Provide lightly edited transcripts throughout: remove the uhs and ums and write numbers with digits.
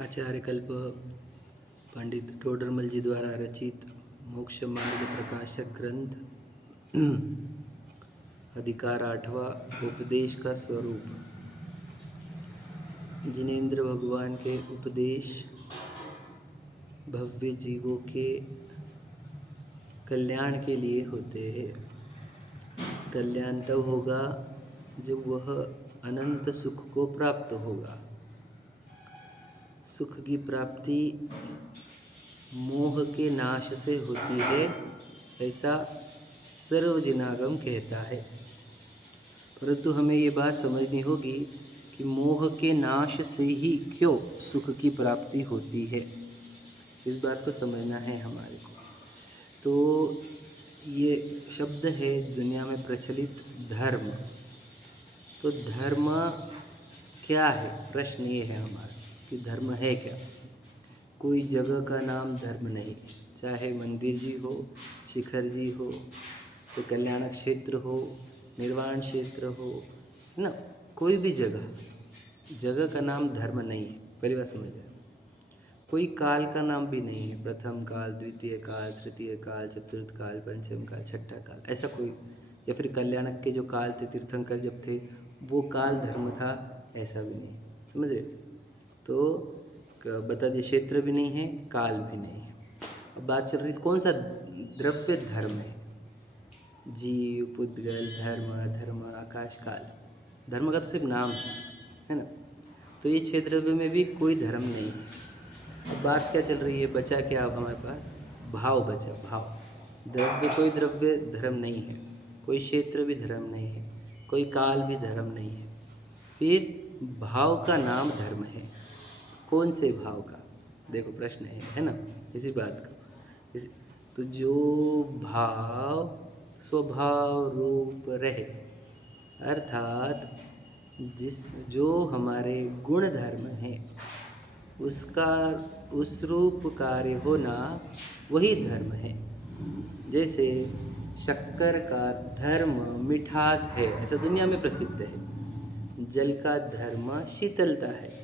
आचार्य कल्प पंडित टोडरमल जी द्वारा रचित मोक्ष मार्ग प्रकाशक ग्रंथ अधिकार 8वां उपदेश का स्वरूप। जिनेंद्र भगवान के उपदेश भव्य जीवों के कल्याण के लिए होते हैं। कल्याण तब होगा जब वह अनंत सुख को प्राप्त होगा। सुख की प्राप्ति मोह के नाश से होती है, ऐसा सर्वजनागम कहता है। परंतु हमें ये बात समझनी होगी कि मोह के नाश से ही क्यों सुख की प्राप्ति होती है, इस बात को समझना है हमारे को। तो ये शब्द है दुनिया में प्रचलित धर्म। तो धर्म क्या है, प्रश्न ये है हमारा कि धर्म है क्या। कोई जगह का नाम धर्म नहीं, चाहे मंदिर जी हो, शिखर जी हो, तो कल्याण क्षेत्र हो, निर्वाण क्षेत्र हो, है ना, कोई भी जगह का नाम धर्म नहीं है। पहली बात समझ जाए। कोई काल का नाम भी नहीं है, प्रथम काल, द्वितीय काल, तृतीय काल, चतुर्थ काल, पंचम काल, छठा काल, ऐसा कोई, या फिर कल्याणक के जो काल थे, तीर्थंकर जब थे वो काल धर्म था, ऐसा भी नहीं। समझ रहे। तो बता दिए, क्षेत्र भी नहीं है, काल भी नहीं है। अब बात चल रही कौन सा द्रव्य धर्म है। जीव, पुद्गल, धर्म, अधर्म, आकाश, काल। धर्म का तो सिर्फ नाम है ना। तो ये छह द्रव्य में भी कोई धर्म नहीं है। अब बात क्या चल रही है, बचा क्या अब हमारे पास, भाव बचा। भाव, द्रव्य, कोई द्रव्य धर्म नहीं है, कोई क्षेत्र भी धर्म नहीं है, कोई काल भी धर्म नहीं है, फिर भाव का नाम धर्म है। कौन से भाव का, देखो प्रश्न है ना, इसी बात का। तो जो भाव स्वभाव रूप रहे, अर्थात जो हमारे गुण धर्म है उसका उस रूप कार्य होना वही धर्म है। जैसे शक्कर का धर्म मिठास है, ऐसा दुनिया में प्रसिद्ध है। जल का धर्म शीतलता है,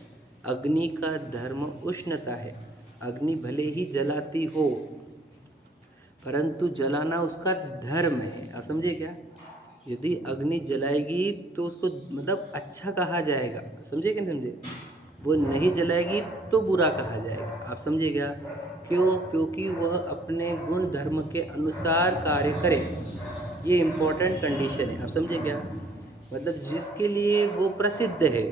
अग्नि का धर्म उष्णता है। अग्नि भले ही जलाती हो परंतु जलाना उसका धर्म है। आप समझे क्या। यदि अग्नि जलाएगी तो उसको मतलब अच्छा कहा जाएगा, समझे क्या, समझे। वो नहीं जलाएगी तो बुरा कहा जाएगा। आप समझे क्या। क्यों, क्योंकि वह अपने गुण धर्म के अनुसार कार्य करे। ये इम्पोर्टेंट कंडीशन है। आप समझे क्या। मतलब जिसके लिए वो प्रसिद्ध है,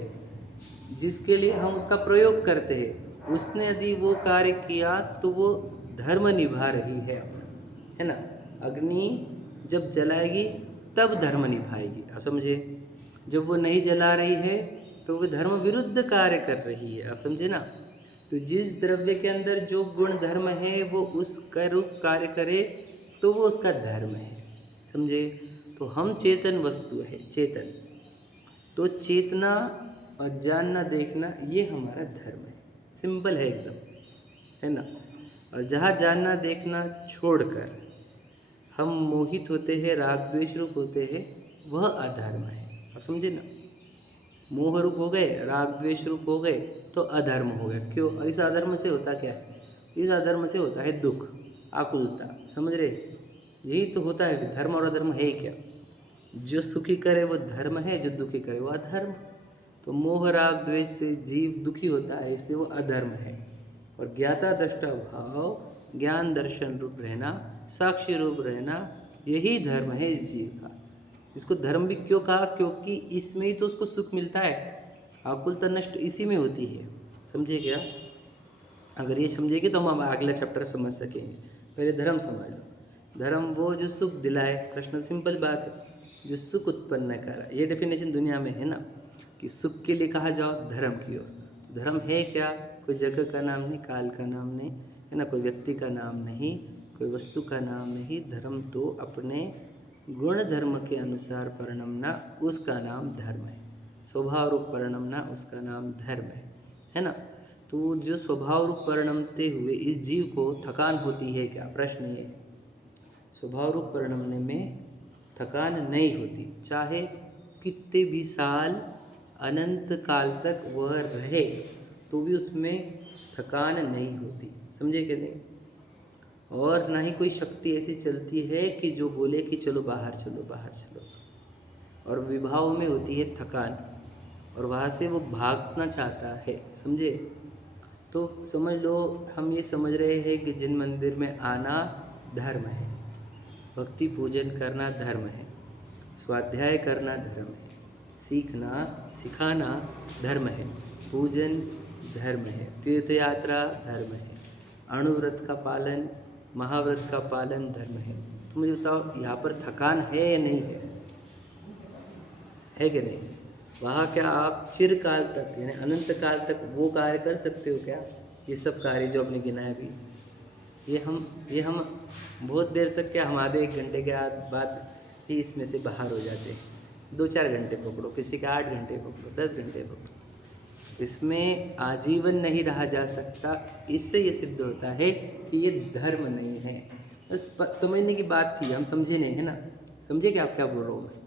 जिसके लिए हम उसका प्रयोग करते हैं, उसने यदि वो कार्य किया तो वो धर्म निभा रही है अपना, है ना। अग्नि जब जलाएगी तब धर्म निभाएगी। आप समझे। जब वो नहीं जला रही है तो वो धर्म विरुद्ध कार्य कर रही है। आप समझे ना। तो जिस द्रव्य के अंदर जो गुण धर्म है वो उसका रूप कार्य करे तो वो उसका धर्म है। समझे। तो हम चेतन वस्तु है, चेतन। तो चेतना और जानना देखना ये हमारा धर्म है। सिंपल है एकदम, है ना। और जहाँ जानना देखना छोड़कर हम मोहित होते हैं, राग द्वेष रूप होते हैं, वह अधर्म है। आप समझे ना। मोह रूप हो गए, राग द्वेष रूप हो गए तो अधर्म हो गया। क्यों। और इस अधर्म से होता क्या है, इस अधर्म से होता है दुख, आकुलता। समझ रहे। यही तो होता है। धर्म और अधर्म है क्या। जो सुखी करे वो धर्म है, जो दुखी करे वो अधर्म। तो मोह राग द्वेष से जीव दुखी होता है, इसलिए वो अधर्म है। और ज्ञाता दृष्टा भाव, ज्ञान दर्शन रूप रहना, साक्षी रूप रहना, यही धर्म है इस जीव का। इसको धर्म भी क्यों कहा, क्योंकि इसमें ही तो उसको सुख मिलता है। आकुलता नष्ट इसी में होती है। समझे क्या। अगर ये समझेंगे तो हम अगला चैप्टर समझ सकेंगे। पहले धर्म समझ लो। धर्म वो जो सुख दिलाए। प्रश्न सिंपल बात है, जो सुख उत्पन्न करा। ये डेफिनेशन दुनिया में है ना, कि सुख के लिए कहा जाओ धर्म की ओर। धर्म है क्या, कोई जगह का नाम नहीं, काल का नाम नहीं, है ना, कोई व्यक्ति का नाम नहीं, कोई वस्तु का नाम नहीं। धर्म तो अपने गुण धर्म के अनुसार परिणमना, उसका नाम धर्म है। स्वभाव रूप परिणमना, उसका नाम धर्म है ना। तो जो स्वभाव रूप परिणमते हुए इस जीव को थकान होती है क्या, प्रश्न ये। स्वभाव रूप परिणमने में थकान नहीं होती, चाहे कितने भी साल अनंत काल तक वह रहे तो भी उसमें थकान नहीं होती, समझे कि नहीं। और ना ही कोई शक्ति ऐसी चलती है कि जो बोले कि चलो बाहर चलो बाहर चलो। और विभाव में होती है थकान, और वहाँ से वो भागना चाहता है, समझे। तो समझ लो, हम ये समझ रहे हैं कि जिन मंदिर में आना धर्म है, भक्ति पूजन करना धर्म है, स्वाध्याय करना धर्म है, सीखना सिखाना धर्म है, पूजन धर्म है, तीर्थ यात्रा धर्म है, अणुव्रत का पालन, महाव्रत का पालन धर्म है। तो मुझे बताओ, यहाँ पर थकान है या नहीं है कि नहीं। वहाँ क्या आप चिरकाल तक यानी अनंत काल तक वो कार्य कर सकते हो क्या, ये सब कार्य जो आपने गिनाए अभी। ये हम बहुत देर तक, क्या हम आधे 1 घंटे के बाद ही इसमें से बाहर हो जाते हैं। 2-4 घंटे पकड़ो, किसी के 8 घंटे पकड़ो, 10 घंटे पकड़ो, इसमें आजीवन नहीं रहा जा सकता। इससे ये सिद्ध होता है कि ये धर्म नहीं है। बस समझने की बात थी, हम समझे नहीं, है ना। समझे कि आप क्या बोल रहा हूँ मैं।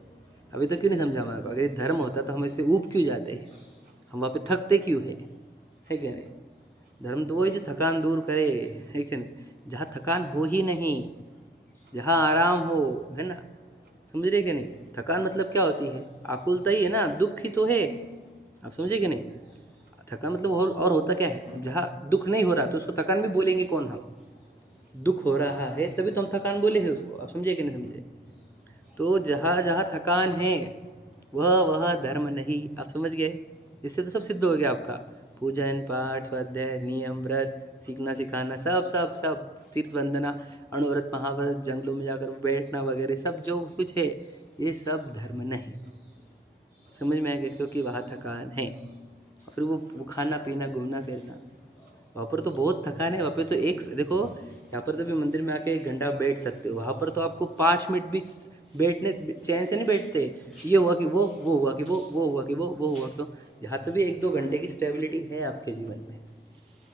अभी तक क्यों नहीं समझा हमारे को। अगर ये धर्म होता तो हम इससे ऊब क्यों जाते हैं, हम वहाँ पे थकते क्यों है क्या नहीं। धर्म तो वही जो थकान दूर करे, है क्या नहीं। जहाँ थकान हो ही नहीं, जहाँ आराम हो, है ना। समझ रहे कि नहीं। थकान मतलब क्या होती है, आकुलता ही है ना, दुख ही तो है। आप समझे कि नहीं। थकान मतलब और होता क्या है, जहाँ दुख नहीं हो रहा तो उसको थकान भी बोलेंगे कौन हम। दुख हो रहा है तभी तो हम थकान बोले हैं उसको। आप समझे कि नहीं समझे। तो जहाँ जहाँ थकान है वह धर्म नहीं। आप समझ गए। इससे तो सब सिद्ध हो गया आपका। पूजन पाठ स्वाध्याय नियम व्रत सीखना सिखाना सब सब सब, तीर्थ वंदना अणुव्रत महाव्रत जंगलों में जाकर बैठना वगैरह सब जो कुछ है, ये सब धर्म नहीं। समझ में आएगा, क्योंकि वहाँ थकान है। फिर वो खाना पीना घूमना फिरना, वहाँ पर तो बहुत थकान है। वहाँ पर तो एक देखो, यहाँ पर तो भी मंदिर में आके 1 घंटा बैठ सकते हो, वहाँ पर तो आपको 5 मिनट भी बैठने चैन से नहीं बैठते। ये हुआ कि वो हुआ कि वो हुआ कि वो हुआ क्यों। यहाँ तो भी 1-2 घंटे की स्टेबिलिटी है आपके जीवन में,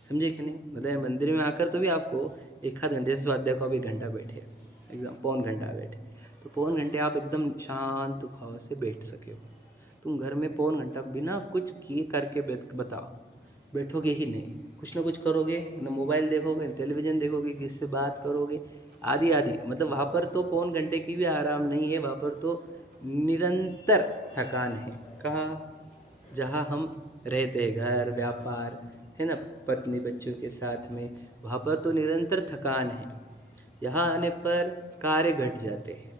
समझे कि नहीं। मतलब मंदिर में आकर तो भी आपको 1-आध घंटे से स्वाध्याय को आप 1 घंटा बैठे, एकदम पौन घंटा बैठे, तो पौन घंटे आप एकदम शांत भाव से बैठ सके हो। तुम घर में पौन घंटा बिना कुछ किए करके बताओ, बैठोगे ही नहीं। कुछ ना कुछ करोगे, ना मोबाइल देखोगे, टेलीविज़न देखोगे, किससे बात करोगे, आदि आदि। मतलब वहाँ पर तो पौन घंटे की भी आराम नहीं है, वहाँ पर तो निरंतर थकान है। कहाँ, जहाँ हम रहते हैं, घर व्यापार है ना, पत्नी बच्चों के साथ में, वहाँ पर तो निरंतर थकान है। यहाँ आने पर कार्य घट जाते हैं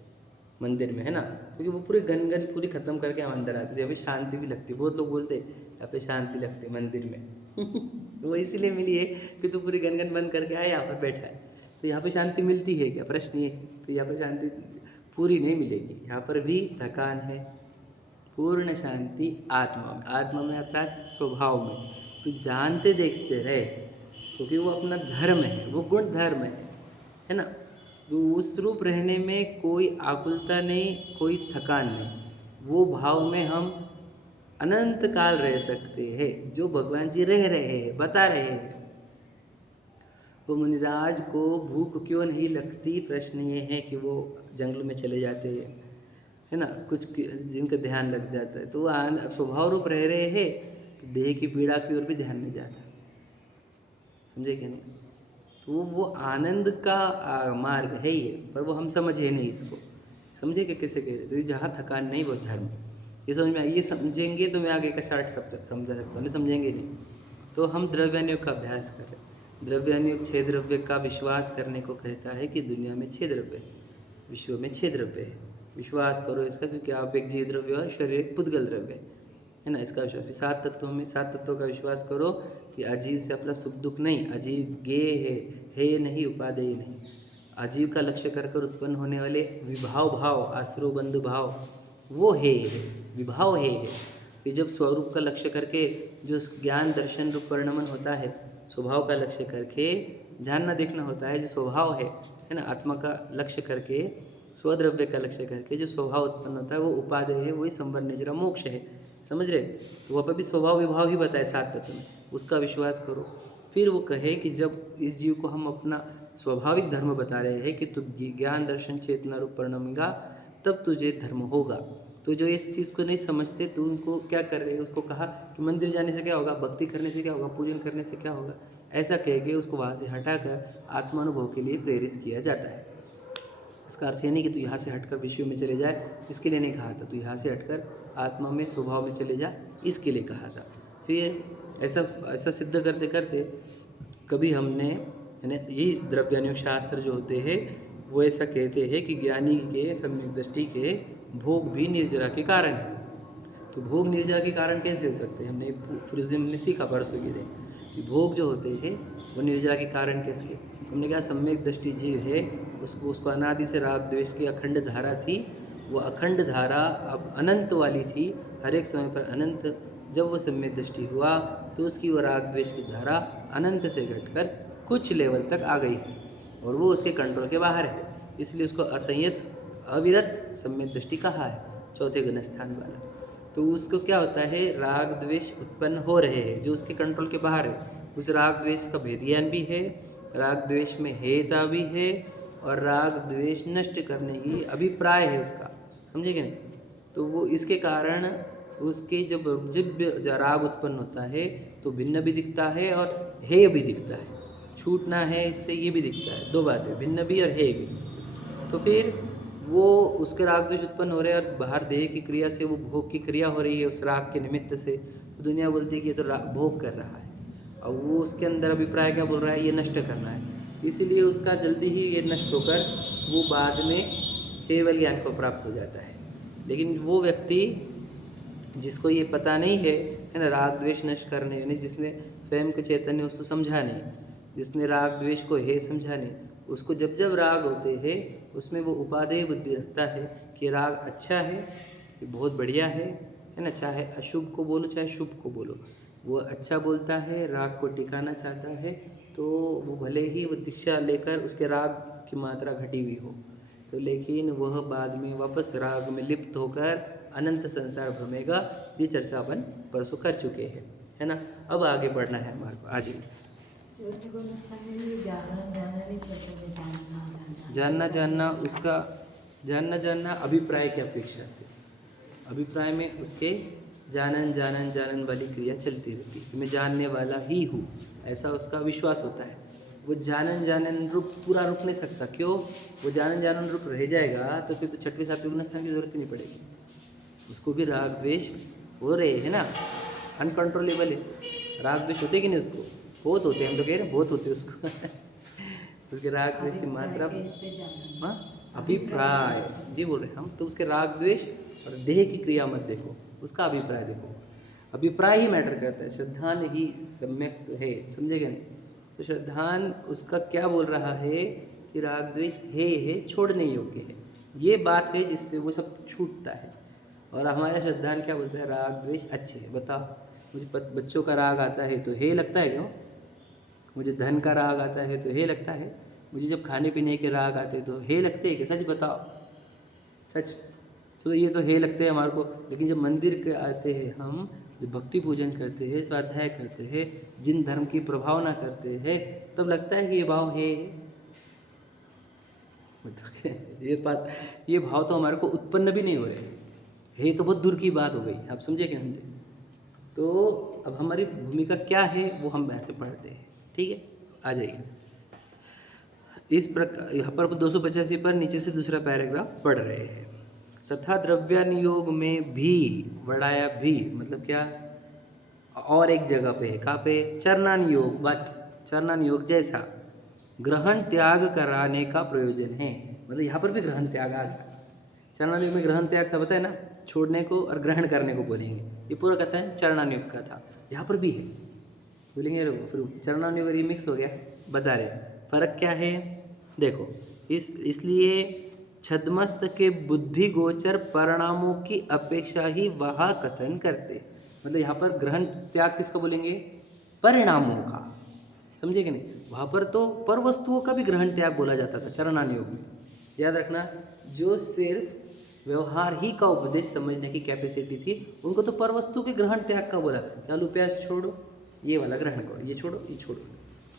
मंदिर में, है ना, क्योंकि वो पूरी गन पूरी ख़त्म करके हम अंदर आते हैं। यहाँ पे शांति भी लगती है। बहुत लोग बोलते हैं यहाँ पे शांति लगती है मंदिर में वो इसीलिए मिली है कि तू पूरी गन बंद करके आए, यहाँ पर बैठा है। तो यहाँ पे शांति मिलती है क्या, प्रश्न ये। तो यहाँ पर शांति पूरी नहीं मिलेगी, यहाँ पर भी थकान है। पूर्ण शांति आत्मा में अर्थात स्वभाव में। तो जानते देखते रहे, क्योंकि वो अपना धर्म है, वो गुण धर्म है ना। तो उस रूप रहने में कोई आकुलता नहीं, कोई थकान नहीं। वो भाव में हम अनंत काल रह सकते हैं, जो भगवान जी रह रहे हैं, बता रहे हैं। तो मुनिराज को भूख क्यों नहीं लगती, प्रश्न ये है कि वो जंगल में चले जाते हैं, है ना, कुछ जिनका ध्यान लग जाता है, तो वो स्वभाव रूप रह रहे हैं, तो देह की पीड़ा की ओर भी ध्यान नहीं जाता। समझे क्या नहीं। तो वो आनंद का मार्ग है ये, पर वो हम समझे नहीं इसको। समझे कि कैसे कह रहे। तो जहाँ थकान नहीं वो धर्म। ये समझ में, ये समझेंगे तो मैं आगे का शार्ट सब समझा सकता हूँ, नहीं समझेंगे नहीं। तो हम द्रव्यानुयोग का अभ्यास करें। द्रव्यानुयोग 6 द्रव्य का विश्वास करने को कहता है कि दुनिया में 6 द्रव्य है, विश्व में 6 द्रव्य है। विश्वास करो इसका, क्योंकि आप एक जीव द्रव्य और शरीर एक पुद्गल द्रव्य है ना, इसका विश्वास। 7 तत्वों में 7 तत्वों का विश्वास करो कि अजीव से अपना सुख दुख नहीं, अजीव गेय है नहीं, उपादेय नहीं। अजीव का लक्ष्य कर उत्पन्न होने वाले विभाव भाव, आश्रो बंधु भाव, वो है विभाव है। ये जब स्वरूप का लक्ष्य करके जो ज्ञान दर्शन रूप परिणमन होता है, स्वभाव का लक्ष्य करके जानना देखना होता है, जो स्वभाव है ना, आत्मा का लक्ष्य करके, स्वद्रव्य का लक्ष्य करके जो स्वभाव उत्पन्न होता है वो उपादेय है, वही संवर निजरा मोक्ष है। समझ रहे। तो वहाँ पर भी स्वभाव विभाव ही बताए 7 तत्व में, उसका विश्वास करो। फिर वो कहे कि जब इस जीव को हम अपना स्वाभाविक धर्म बता रहे हैं कि तू ज्ञान दर्शन चेतना रूप परिणमेगा, तब तुझे धर्म होगा। तो जो इस चीज़ को नहीं समझते तो उनको क्या कर रहे हैं, उसको कहा कि मंदिर जाने से क्या होगा, भक्ति करने से क्या होगा, पूजन करने से क्या होगा। ऐसा कह के उसको वहाँ से हटाकर आत्मानुभव के लिए प्रेरित किया जाता है। इसका अर्थ ये नहीं कि तू यहाँ से हटकर विषयों में चले जाए, इसके लिए नहीं कहा था। तू यहाँ से हटकर आत्मा में, स्वभाव में चले जा, इसके लिए कहा था। फिर ऐसा सिद्ध करते करते कभी हमने, यानी यही द्रव्यानुयोग शास्त्र जो होते हैं वो ऐसा कहते हैं कि ज्ञानी के सम्यक दृष्टि के भोग भी निर्जरा के कारण है। तो भोग निर्जरा के कारण कैसे हो सकते हैं? हमने सीखा परसों ये कि भोग जो होते हैं वो निर्जरा के कारण कैसे? हमने कहा सम्यक दृष्टि जीव है, उसको अनादि से राग द्वेष की अखंड धारा थी। वो अखंड धारा अब अनंत वाली थी, हर एक समय पर अनंत। जब वो सम्यक दृष्टि हुआ तो उसकी वो राग द्वेष की धारा अनंत से घटकर कुछ लेवल तक आ गई और वो उसके कंट्रोल के बाहर है, इसलिए उसको असंयत अविरत सम्यक दृष्टि कहा है, चौथे गुण स्थान वाला। तो उसको क्या होता है, राग द्वेष उत्पन्न हो रहे हैं जो उसके कंट्रोल के बाहर है। उस राग द्वेष का भेदियान भी है, राग द्वेष में हेता भी है, और राग द्वेष नष्ट करने की अभिप्राय है उसका, समझे कि नहीं? तो वो इसके कारण उसके जब राग उत्पन्न होता है तो भिन्न भी दिखता है और हेय भी दिखता है। छूटना है इससे ये भी दिखता है, दो बातें, भिन्न भी और हेय भी। तो फिर वो उसके राग द्वेष उत्पन्न हो रहे हैं और बाहर देह की क्रिया से वो भोग की क्रिया हो रही है उस राग के निमित्त से। तो दुनिया बोलती है कि ये तो भोग कर रहा है, और वो उसके अंदर अभिप्राय क्या बोल रहा है, ये नष्ट करना है। इसीलिए उसका जल्दी ही ये नष्ट होकर वो बाद में केवल ज्ञान को प्राप्त हो जाता है। लेकिन वो व्यक्ति जिसको ये पता नहीं है ना, राग द्वेष नष्ट करने, यानी जिसने स्वयं के चैतन्य उसको समझा नहीं, जिसने राग द्वेष को हे समझा नहीं, उसको जब जब राग होते हैं उसमें वो उपादेय बुद्धि रखता है कि राग अच्छा है, ये बहुत बढ़िया है ना। चाहे अशुभ को बोलो चाहे शुभ को बोलो, वो अच्छा बोलता है, राग को टिकाना चाहता है। तो वो भले ही वो दीक्षा लेकर उसके राग की मात्रा घटी हुई हो, तो लेकिन वह बाद में वापस राग में लिप्त होकर अनंत संसार भ्रमेगा। ये चर्चा अपन परसों कर चुके हैं, है ना। अब आगे बढ़ना है हमारे को। आज जानना अभिप्राय की अपेक्षा से, अभिप्राय में उसके जानन वाली क्रिया चलती रहती है। मैं जानने वाला ही हूँ, ऐसा उसका विश्वास होता है। वो जानन रूप पूरा रुक नहीं सकता। क्यों? वो जानन रूप रह जाएगा तो फिर तो छठवें सातवें गुण स्थान की जरूरत ही नहीं पड़ेगी। उसको भी राग द्वेष हो रहे है ना, अनकंट्रोलेबल है। राग द्वेष होते कि नहीं उसको? बहुत होते हैं, हम तो कह रहे हैं बहुत होते हैं उसको उसके राग द्वेष की मात्रा, हाँ अभिप्राय जी बोल रहे हम तो। उसके राग द्वेष और देह की क्रिया मत देखो, उसका अभिप्राय देखो। अभिप्राय ही मैटर करता है। श्रद्धान ही सम्यक तो है, समझेगा नहीं? तो श्रद्धान उसका क्या बोल रहा है कि राग द्वेष है, छोड़ने योग्य है। ये बात है जिससे वो सब छूटता है। और हमारा श्रद्धान क्या बोलता है, राग द्वेष अच्छे है। बताओ, मुझे बच्चों का राग आता है तो हे लगता है क्यों? मुझे धन का राग आता है तो हे लगता है? मुझे जब खाने पीने के राग आते हैं तो हे लगते हैं कि? सच बताओ, सच। तो ये तो हे लगते हैं हमारे को। लेकिन जब मंदिर के आते हैं, हम जो भक्ति पूजन करते हैं, स्वाध्याय करते हैं, जिन धर्म की प्रभावना करते हैं, तब लगता है कि ये भाव है। ये भाव तो हमारे को उत्पन्न भी नहीं हो रहे हैं। ये तो बहुत दूर की बात हो गई, आप समझे कि नहीं? तो अब हमारी भूमिका क्या है वो हम ऐसे पढ़ते हैं, ठीक है। आ जाइए इस प्रकार, यहाँ पर 285 पर नीचे से दूसरा पैराग्राफ पढ़ रहे हैं। तथा द्रव्यानुयोग में भी, बढ़ाया भी मतलब क्या, और एक जगह पे है, कहाँ पे? चरणानुयोग वत, चरणानुयोग जैसा ग्रहण त्याग कराने का प्रयोजन है। मतलब यहाँ पर भी ग्रहण त्याग आ गया। चरणानुयोग में ग्रहण त्याग था, बताए ना, छोड़ने को और ग्रहण करने को बोलेंगे। ये पूरा कथन चरणानुयोग का था, यहाँ पर भी है बोलेंगे। फिर चरणानुयोग और ये मिक्स हो गया। बता रहे फर्क क्या है, देखो। इसलिए छद्मस्त के बुद्धि गोचर परिणामों की अपेक्षा ही वह कथन करते। मतलब यहाँ पर ग्रहण त्याग किसका बोलेंगे? परिणामों का, समझे कि नहीं? वहाँ पर तो पर वस्तुओं का भी ग्रहण त्याग बोला जाता था चरणानुयोग में। याद रखना, जो सिर्फ व्यवहार ही का उपदेश समझने की कैपेसिटी थी, उनको तो पर वस्तु के ग्रहण त्याग का बोला। आलू प्याज छोड़ो, ये वाला ग्रहण करो, ये छोड़ो, ये छोड़ो।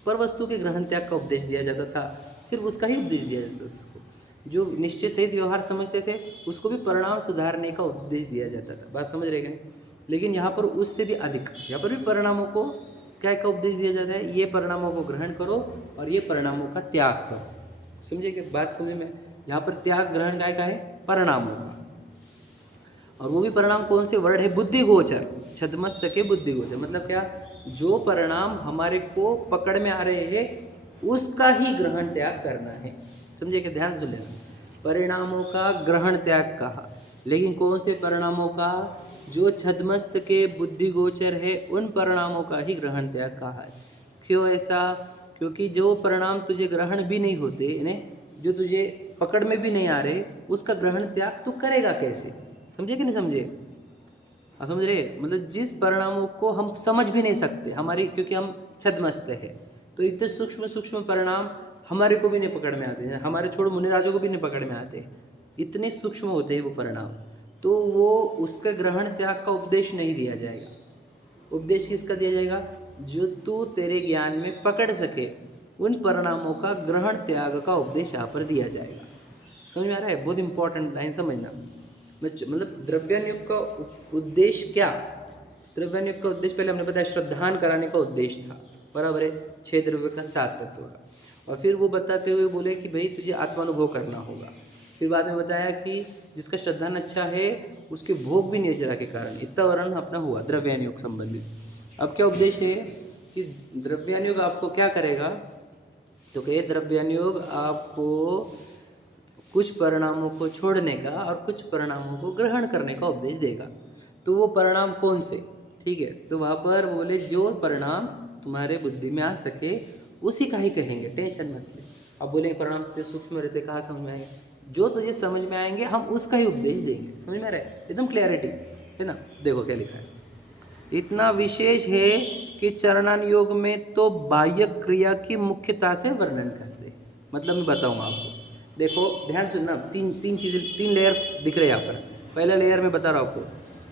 पर वस्तु के ग्रहण त्याग का उपदेश दिया जाता था, सिर्फ उसका ही उपदेश दिया जाता था। उसको जो निश्चय सहित व्यवहार समझते थे, उसको भी परिणाम सुधारने का उपदेश दिया जाता था। बात समझ रहे हैं? लेकिन यहाँ पर उससे भी अधिक, यहाँ पर भी परिणामों को क्या का उपदेश दिया जा रहा है? ये परिणामों को ग्रहण करो और ये परिणामों का त्याग करो। समझे क्या बात? समझे में यहाँ पर त्याग ग्रहण का है परिणामों का, और वो भी परिणाम कौन से? वर्ड है बुद्धि गोचर, छदमस्त के बुद्धि गोचर। मतलब क्या? जो परिणाम हमारे को पकड़ में आ रहे हैं उसका ही ग्रहण त्याग करना है। समझे क्या? ध्यान सुन लेना, परिणामों का ग्रहण त्याग कहा, लेकिन कौन से परिणामों का? जो छदमस्त के बुद्धि गोचर है उन परिणामों का ही ग्रहण त्याग कहा है। क्यों ऐसा? क्योंकि जो परिणाम तुझे ग्रहण भी नहीं होते, जो तुझे पकड़ में भी नहीं आ रहे, उसका ग्रहण त्याग तू करेगा कैसे? समझे कि नहीं समझे? आप समझ रहे? मतलब जिस परिणामों को हम समझ भी नहीं सकते हमारी, क्योंकि हम छदमस्त है, तो इतने सूक्ष्म सूक्ष्म परिणाम हमारे को भी नहीं पकड़ में आते हैं, हमारे छोड़ो मुनिराजों को भी नहीं पकड़ में आते, इतने सूक्ष्म होते हैं वो परिणाम। तो वो उसका ग्रहण त्याग का उपदेश नहीं दिया जाएगा। उपदेश किसका दिया जाएगा? जो तू तेरे ज्ञान में पकड़ सके उन परिणामों का ग्रहण त्याग का उपदेश यहाँ पर दिया जाएगा। समझ में आ रहा है? बहुत इंपॉर्टेंट लाइन समझना। मतलब द्रव्यानुयोग का उद्देश्य क्या? द्रव्यानुयोग का उद्देश्य पहले हमने बताया श्रद्धान कराने का उद्देश्य था, बराबर है, 6 द्रव्य का 7 तत्व का। और फिर वो बताते हुए बोले कि भाई तुझे आत्मानुभव करना होगा। फिर बाद में बताया कि जिसका श्रद्धान अच्छा है उसके भोग भी निर्जरा के कारण, इतना वर्णन अपना हुआ द्रव्यानुयोग संबंधित। अब क्या उपदेश है कि द्रव्यानुयोग आपको क्या करेगा? तो कहे द्रव्यानुयोग आपको कुछ परिणामों को छोड़ने का और कुछ परिणामों को ग्रहण करने का उपदेश देगा। तो वो परिणाम कौन से? ठीक है, तो वहाँ पर बोले जो परिणाम तुम्हारे बुद्धि में आ सके उसी का ही कहेंगे, टेंशन मत ले। अब बोलेंगे परिणाम तुझे सूक्ष्म रहते, कहाँ समझ में आएंगे? जो तुझे समझ में आएंगे हम उसका ही उपदेश देंगे। समझ में आ रहा है? एकदम क्लैरिटी है ना। देखो क्या लिखा है, इतना विशेष है कि चरणानुयोग में तो बाह्य क्रिया की मुख्यता से वर्णन करते। मतलब मैं बताऊंगा आपको, देखो ध्यान सुनना, तीन चीज़ें, 3 लेयर दिख रहे हैं यहाँ पर। पहला लेयर में बता रहा हूँ आपको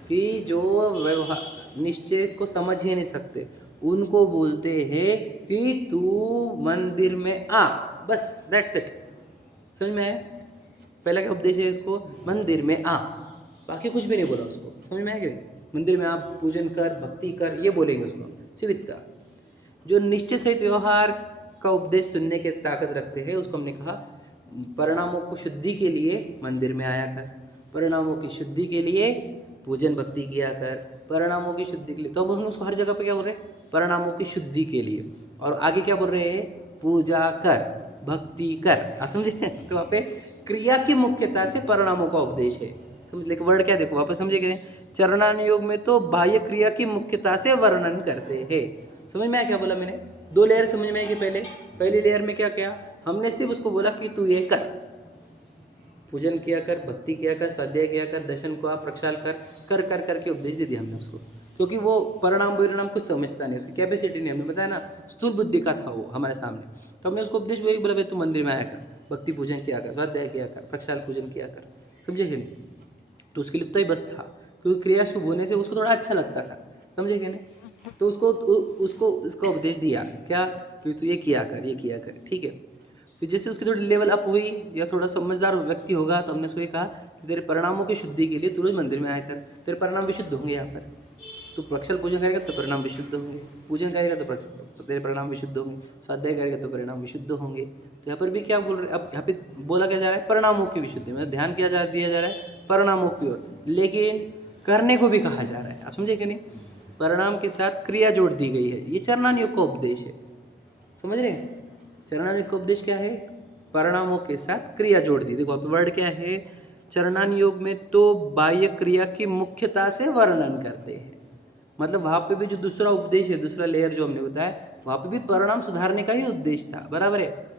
कि जो व्यवहार निश्चय को समझ ही नहीं सकते उनको बोलते हैं कि तू मंदिर में आ, बस दैट्स इट। समझ में आया? पहला क्या उपदेश है इसको? मंदिर में आ, बाकी कुछ भी नहीं बोला उसको। समझ में आया क्या? मंदिर में आप पूजन कर, भक्ति कर, ये बोलेंगे उसको, सिर्फ इतना। जो निश्चय सहित व्यवहार का उपदेश सुनने के ताकत रखते हैं उसको हमने कहा परिणामों को शुद्धि के लिए मंदिर में आया कर, परिणामों की शुद्धि के लिए पूजन भक्ति किया कर, परिणामों की शुद्धि के लिए। तो अब हम उसको हर जगह पे क्या बोल रहे हैं? परिणामों की शुद्धि के लिए। और आगे क्या बोल रहे हैं? पूजा कर, भक्ति कर। आप समझे? तो वहाँ पे क्रिया की मुख्यता से परिणामों का उपदेश है। समझ, लेकिन वर्ड क्या देखो वापस समझे गए? चरणानुयोग में तो बाह्य क्रिया की मुख्यता से वर्णन करते हैं। समझ में आया क्या बोला मैंने? 2 लेयर समझ में आएगी। पहली लेयर में क्या किया हमने? सिर्फ उसको बोला कि तू ये कर, पूजन किया कर, भक्ति किया कर, स्वाध्याय किया कर, दर्शन को आप प्रक्षाल कर कर करके उपदेश दे दिया हमने उसको, क्योंकि वो परिणाम कुछ समझता नहीं, उसकी कैपेसिटी नहीं। हमने बताया ना, स्थूल बुद्धि का था वो हमारे सामने, तो हमने उसको उपदेश वही बोला भाई तू मंदिर में आया कर, भक्ति पूजन किया कर, स्वाध्याय किया कर, प्रक्षाल पूजन किया कर। समझे कि नहीं? तो उसके लिए तो ही बस था, क्योंकि क्रिया शुभ होने से उसको थोड़ा अच्छा लगता था। समझे कि नहीं? तो उसको इसका उपदेश दिया क्या कि तू ये किया कर, ठीक है। फिर जैसे उसकी थोड़ी लेवल अप हुई या थोड़ा समझदार व्यक्ति होगा तो हमने उसको ये कहा कि तेरे परिणामों की शुद्धि के लिए तू रोज मंदिर में आया कर, तेरे परिणाम विशुद्ध होंगे। यहाँ पर तू प्रक्षाल पूजन करेगा तो परिणाम विशुद्ध होंगे, पूजन करेगा तो तेरे परिणाम विशुद्ध होंगे, स्वाध्याय करेगा तो परिणाम विशुद्ध होंगे। तो यहाँ पर भी क्या बोल रहे हैं? अब यहाँ पे बोला क्या जा रहा है? परिणामों की विशुद्धि, मतलब ध्यान दिया जा रहा है परिणामों की ओर, लेकिन करने को भी कहा जा रहा है। आप समझे कि नहीं? परिणाम के साथ क्रिया जोड़ दी गई है। ये चरणानुयोग का उपदेश है। समझ रहे हैं? चरणानुयोग का उपदेश क्या है? परिणामों के साथ क्रिया जोड़ दी। देखो वर्ड क्या है? चरणानुयोग में तो बाह्य क्रिया की मुख्यता से वर्णन करते हैं। मतलब वहाँ पे भी जो दूसरा उपदेश है, दूसरा लेयर जो हमने बताया, वहाँ पे भी परिणाम सुधारने का ही उद्देश्य था, बराबर है।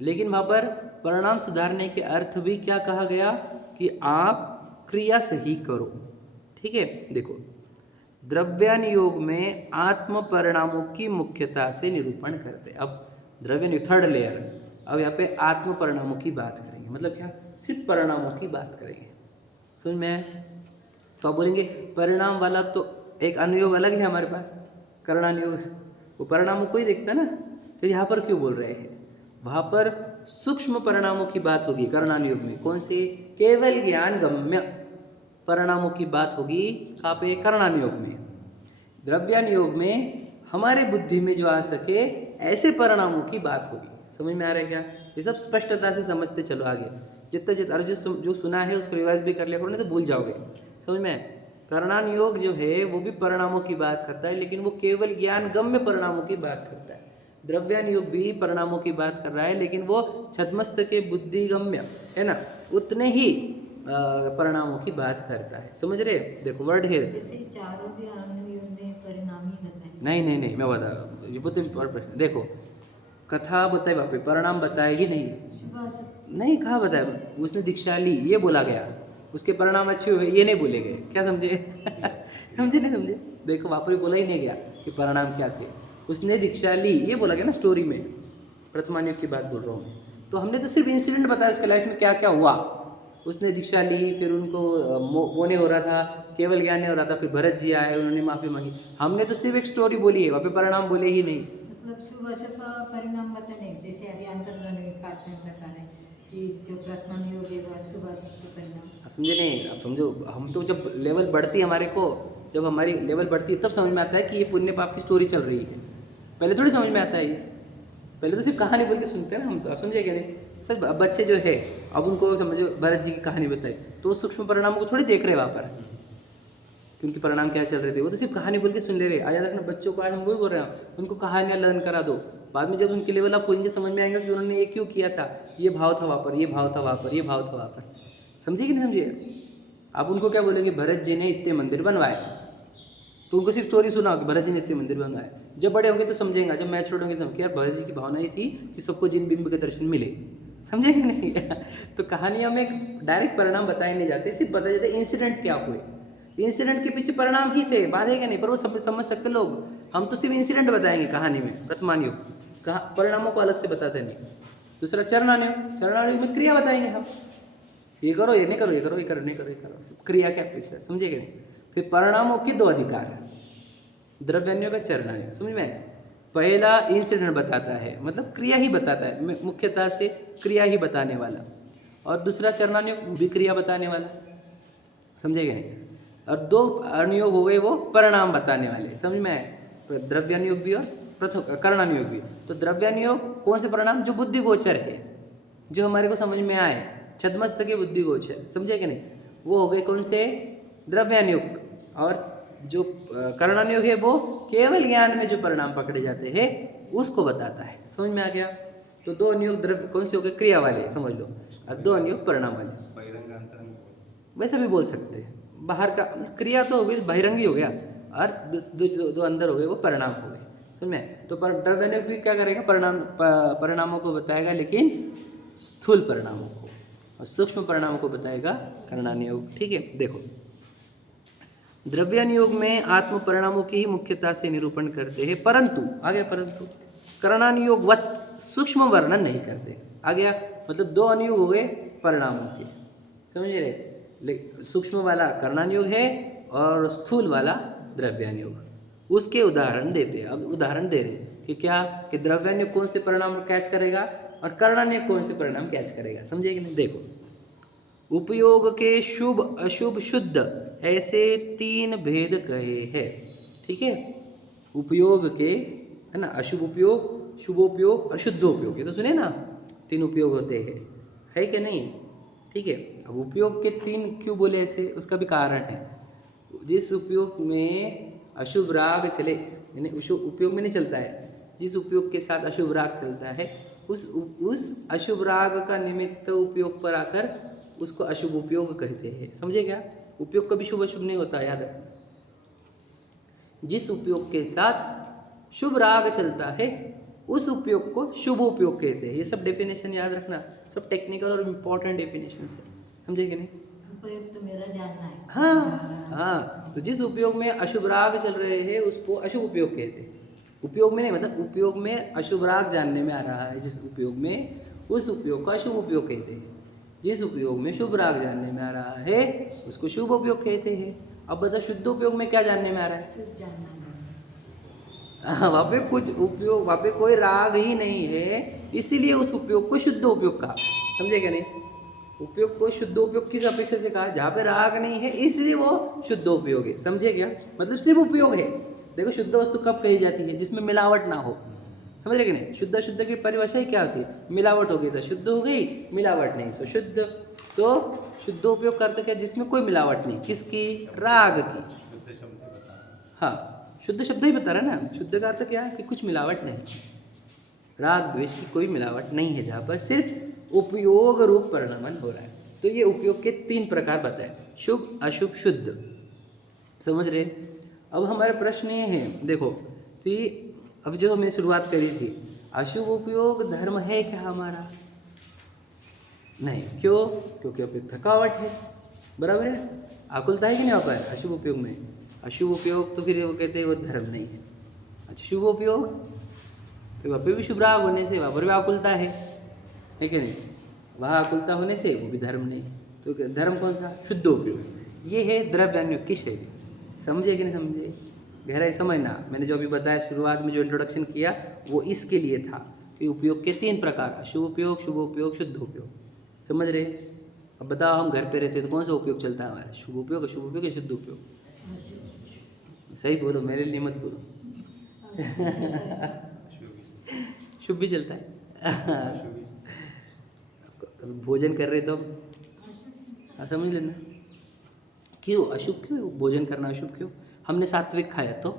लेकिन वहाँ पर परिणाम सुधारने के अर्थ भी क्या कहा गया कि आप क्रिया सही करो। ठीक है, देखो द्रव्यानुयोग में आत्म परिणामों की मुख्यता से निरूपण करते। अब द्रव्यानुयोग 3rd लेयर, अब यहाँ पे आत्म परिणामों की बात करेंगे। मतलब क्या? सिर्फ परिणामों की बात करेंगे। समझ में आया? तो आप बोलेंगे परिणाम वाला तो एक अनुयोग अलग है हमारे पास, करणानुयोग, वो परिणामों को ही देखता ना। तो यहाँ पर क्यों बोल रहे हैं? वहाँ पर सूक्ष्म परिणामों की बात होगी करणानुयोग में। कौन से? केवल ज्ञान गम्य परिणामों की बात होगी कहाँ पे? करणानुयोग में। द्रव्यानुयोग में हमारे बुद्धि में जो आ सके ऐसे परिणामों की बात होगी। समझ में आ रहा है क्या? ये सब स्पष्टता से समझते चलो आगे। जितना जितना जो सुना है उसको रिवाइज भी कर लिया करो, नहीं तो भूल जाओगे। समझ में? करणान योग जो है वो भी परिणामों की बात करता है, लेकिन वो केवल ज्ञान गम्य परिणामों की बात करता है। द्रव्यान योग भी परिणामों की बात कर रहा है, लेकिन वो छद्मस्त के बुद्धिगम्य है ना, उतने ही परिणामों की बात करता है। समझ रहे? देखो वर्ड है, चारों भी परिणाम ही बताए। नहीं मैं बता, ये बहुत इम्पोर्टेंट। देखो कथा बताए वहाँ पे, परिणाम बताएगी नहीं कहाँ बताया? उसने दीक्षा ली ये बोला गया, उसके परिणाम अच्छे हुए ये नहीं बोले गए। क्या समझे? समझे नहीं समझे? देखो वहाँ पर बोला ही नहीं गया कि परिणाम क्या थे। उसने दीक्षा ली ये बोला गया ना स्टोरी में, प्रथमान योग की बात बोल रहा हूँ। तो हमने तो सिर्फ इंसिडेंट बताया उसके लाइफ में क्या क्या हुआ। उसने दीक्षा ली, फिर उनको वो नहीं हो रहा था, केवल ज्ञान नहीं हो रहा था, फिर भरत जी आए, उन्होंने माफ़ी मांगी। हमने तो सिर्फ एक स्टोरी बोली है, वहाँ पे परिणाम बोले ही नहीं। मतलब शुभ अशुभ परिणाम बताने, जैसे अभी अंतर्गण काच में बता रहे कि जो प्रथम योग है वह शुभ अशुभ परिणाम। समझे नहीं? अब समझो, हम तो जब लेवल बढ़ती है हमारे को, जब हमारी लेवल बढ़ती है तब समझ में आता है कि ये पुण्य पाप की स्टोरी चल रही है। पहले थोड़ी समझ में आता है ये, पहले तो सिर्फ कहानी बोल के सुनते हैं ना हम तो। आप समझे क्या नहीं? सर बच्चे जो है, अब उनको समझो भरत जी की कहानी बताई तो सूक्ष्म परिणामों को थोड़ी देख रहे वहाँ पर कि उनके परिणाम क्या चल रहे थे। वो तो सिर्फ कहानी बोल के सुन ले रहे। आज रखना बच्चों को, आज हम वही बोल रहे हैं, उनको कहानियाँ लर्न करा दो। बाद में जब उनके लेवल अप होंगे समझ में आएगा कि उन्होंने ये क्यों किया था, ये भाव था वहाँ पर, ये भाव था वहाँ पर, ये भाव था वहाँ पर। समझे कि नहीं समझे? आप उनको क्या बोलेंगे? भरत जी ने इतने मंदिर बनवाए, तो उनको सिर्फ स्टोरी सुनाओ कि भरत जी ने इतने मंदिर बनवाए। जब बड़े होंगे तो समझेंगे, जब मैच छोड़ोगे तो समझ यार भरत जी की भावना ये थी कि सबको जिन बिंब के दर्शन मिले। समझेंगे नहीं? तो कहानियों में डायरेक्ट परिणाम बताए नहीं जाते, सिर्फ बताए जाते इंसिडेंट क्या हुए। इंसिडेंट के पीछे परिणाम ही थे, बात है क्या नहीं? पर वो सब समझ सकते लोग। हम तो सिर्फ इंसिडेंट बताएंगे कहानी में, प्रथमान योग कहा, परिणामों को अलग से बताते नहीं। दूसरा चरणानुयोग, चरणानुयोग में क्रिया बताएंगे हम, ये करो ये नहीं करो, ये करो ये करो नहीं करो ये करो, क्रिया क्या अपेक्षा। समझे क्या नहीं? फिर परिणामों के दो अधिकार है, द्रव्यान्योग का चरणानुयोग। समझ में? पहला इंसिडेंट बताता है, मतलब क्रिया ही बताता है, मुख्यतः से क्रिया ही बताने वाला। और दूसरा चरणानुयोग भी क्रिया बताने वाला। समझेगा नहीं? और दो अनुयोग हुए वो परिणाम बताने वाले। समझ में आए? द्रव्यानुयोग भी और प्रथम करणानुयोग भी। तो द्रव्यानुयोग कौन से परिणाम? जो बुद्धि गोचर है, जो हमारे को समझ में आए, छद्मस्त के बुद्धि गोचर। समझे कि नहीं? वो हो गए कौन से? द्रव्यानुयोग। और जो करणानुयोग है वो केवल ज्ञान में जो परिणाम पकड़े जाते हैं उसको बताता है। समझ में आ गया? तो दो अनुयोग द्रव्य कौन से हो गए? क्रिया वाले समझ लो, और दो अनुयोग परिणाम वाले। वैसे भी बोल सकते हैं, बाहर का क्रिया तो हो गई, बहिरंगी हो गया, और दो अंदर हो गए वो परिणाम हो गए। समझ में? तो द्रव्यानुयोग भी क्या करेगा? परिणामों को बताएगा, लेकिन स्थूल परिणामों को, और सूक्ष्म परिणामों को बताएगा करणानुयोग। ठीक है? देखो द्रव्यानुयोग में आत्म परिणामों की ही मुख्यता से निरूपण करते हैं, परंतु आ गया, परंतु करणानुयोग वत सूक्ष्म वर्णन नहीं करते। आ गया? मतलब दो अनुयोग हो गए परिणामों के। समझ रहे? सूक्ष्म वाला करणानुयोग है और स्थूल वाला द्रव्यानुयोग। उसके उदाहरण देते हैं। अब उदाहरण दे रहे कि क्या, कि द्रव्यानुयोग कौन से परिणाम कैच करेगा और करणानुयोग कौन से परिणाम कैच करेगा। समझे कि नहीं? देखो, उपयोग के शुभ अशुभ शुद्ध ऐसे तीन भेद कहे हैं। ठीक है? उपयोग के, है ना, अशुभ उपयोग, शुभ उपयोग और शुद्ध उपयोग, ये तो सुने ना, तीन उपयोग होते हैं, है कि नहीं? ठीक है? अब उपयोग के तीन क्यों बोले ऐसे, उसका भी कारण है। जिस उपयोग में अशुभ राग चले, यानी उपयोग में नहीं चलता है, जिस उपयोग के साथ अशुभ राग चलता है, उस अशुभ राग का निमित्त उपयोग पर आकर उसको अशुभ उपयोग कहते हैं। समझे क्या? उपयोग कभी शुभ अशुभ नहीं होता, याद रखना। जिस उपयोग के साथ शुभ राग चलता है उस उपयोग को शुभ उपयोग कहते हैं। ये सब डेफिनेशन याद रखना, सब टेक्निकल और इम्पोर्टेंट डेफिनेशन है। समझे कि नहीं? उपयोग तो मेरा जानना है। हाँ, तो जिस उपयोग में अशुभ राग चल रहे हैं उसको अशुभ उपयोग कहते हैं। उपयोग में नहीं, मतलब उपयोग में अशुभ राग जानने में आ रहा है जिस उपयोग में, उस उपयोग को अशुभ उपयोग कहते हैं। जिस उपयोग में शुभ राग जानने में आ रहा है उसको शुभ उपयोग कहते हैं। अब बता, शुद्ध उपयोग में क्या जानने में आ रहा है? वहाँ पे कुछ उपयोग, वहाँ पे कोई राग ही नहीं है, इसीलिए उस उपयोग को शुद्ध उपयोग कहा। समझे क्या नहीं? उपयोग को शुद्ध उपयोग किस अपेक्षा से कहा? जहाँ पे राग नहीं है इसलिए वो शुद्ध उपयोग है। समझे क्या? मतलब सिर्फ उपयोग है, देखो शुद्ध वस्तु कब कही जाती है? जिसमें मिलावट ना हो, समझ रहे कि नहीं? शुद्ध शुद्ध की परिभाषा ही क्या होती है? मिलावट हो गई तो शुद्ध हो गई, मिलावट नहीं तो शुद्ध। तो शुद्ध उपयोग करते क्या? जिसमें कोई मिलावट नहीं, किसकी? राग की। हाँ, शुद्ध शब्द ही बता रहा है ना। शुद्ध का अर्थ क्या है? कि कुछ मिलावट नहीं, राग द्वेष की कोई मिलावट नहीं है, जहाँ पर सिर्फ उपयोग रूप परिणमन हो रहा है। तो ये उपयोग के 3 प्रकार बताए, शुभ, अशुभ, शुद्ध। समझ रहे? अब हमारा प्रश्न ये है, देखो तो ये अब जो हमने शुरुआत करी थी, अशुभ उपयोग धर्म है क्या हमारा? नहीं। क्यों? क्योंकि उपयोग थकावट है, बराबर है? आकुलता है कि नहीं वहाँ पर अशुभ उपयोग में? अशुभ उपयोग तो फिर वो कहते हैं वो धर्म नहीं है। अच्छा, शुभ उपयोग तो वहाँ पर भी शुभ राग होने से वहाँ पर भी आकुलता है कि नहीं? वहाँ आकुलता होने से वो भी धर्म नहीं। तो धर्म कौन सा? शुद्ध उपयोग। ये है द्रव्यान्योग की शैली। समझे कि नहीं समझे? गहराई समझना। मैंने जो अभी बताया शुरुआत में जो इंट्रोडक्शन किया वो इसके लिए था कि उपयोग के 3 प्रकार, अशुभ उपयोग, शुभ उपयोग, शुद्ध उपयोग। समझ रहे? अब बताओ, हम घर पे रहते तो कौन सा उपयोग चलता है हमारा? शुभ उपयोग, अशुभ उपयोग या शुद्ध उपयोग? सही बोलो, मेरे लिए मत बोलो। शुभ भी चलता है। भोजन कर रहे तो हम समझ लेना। क्यों अशुभ? क्यों भोजन करना अशुभ? क्यों? हमने सात्विक खाया तो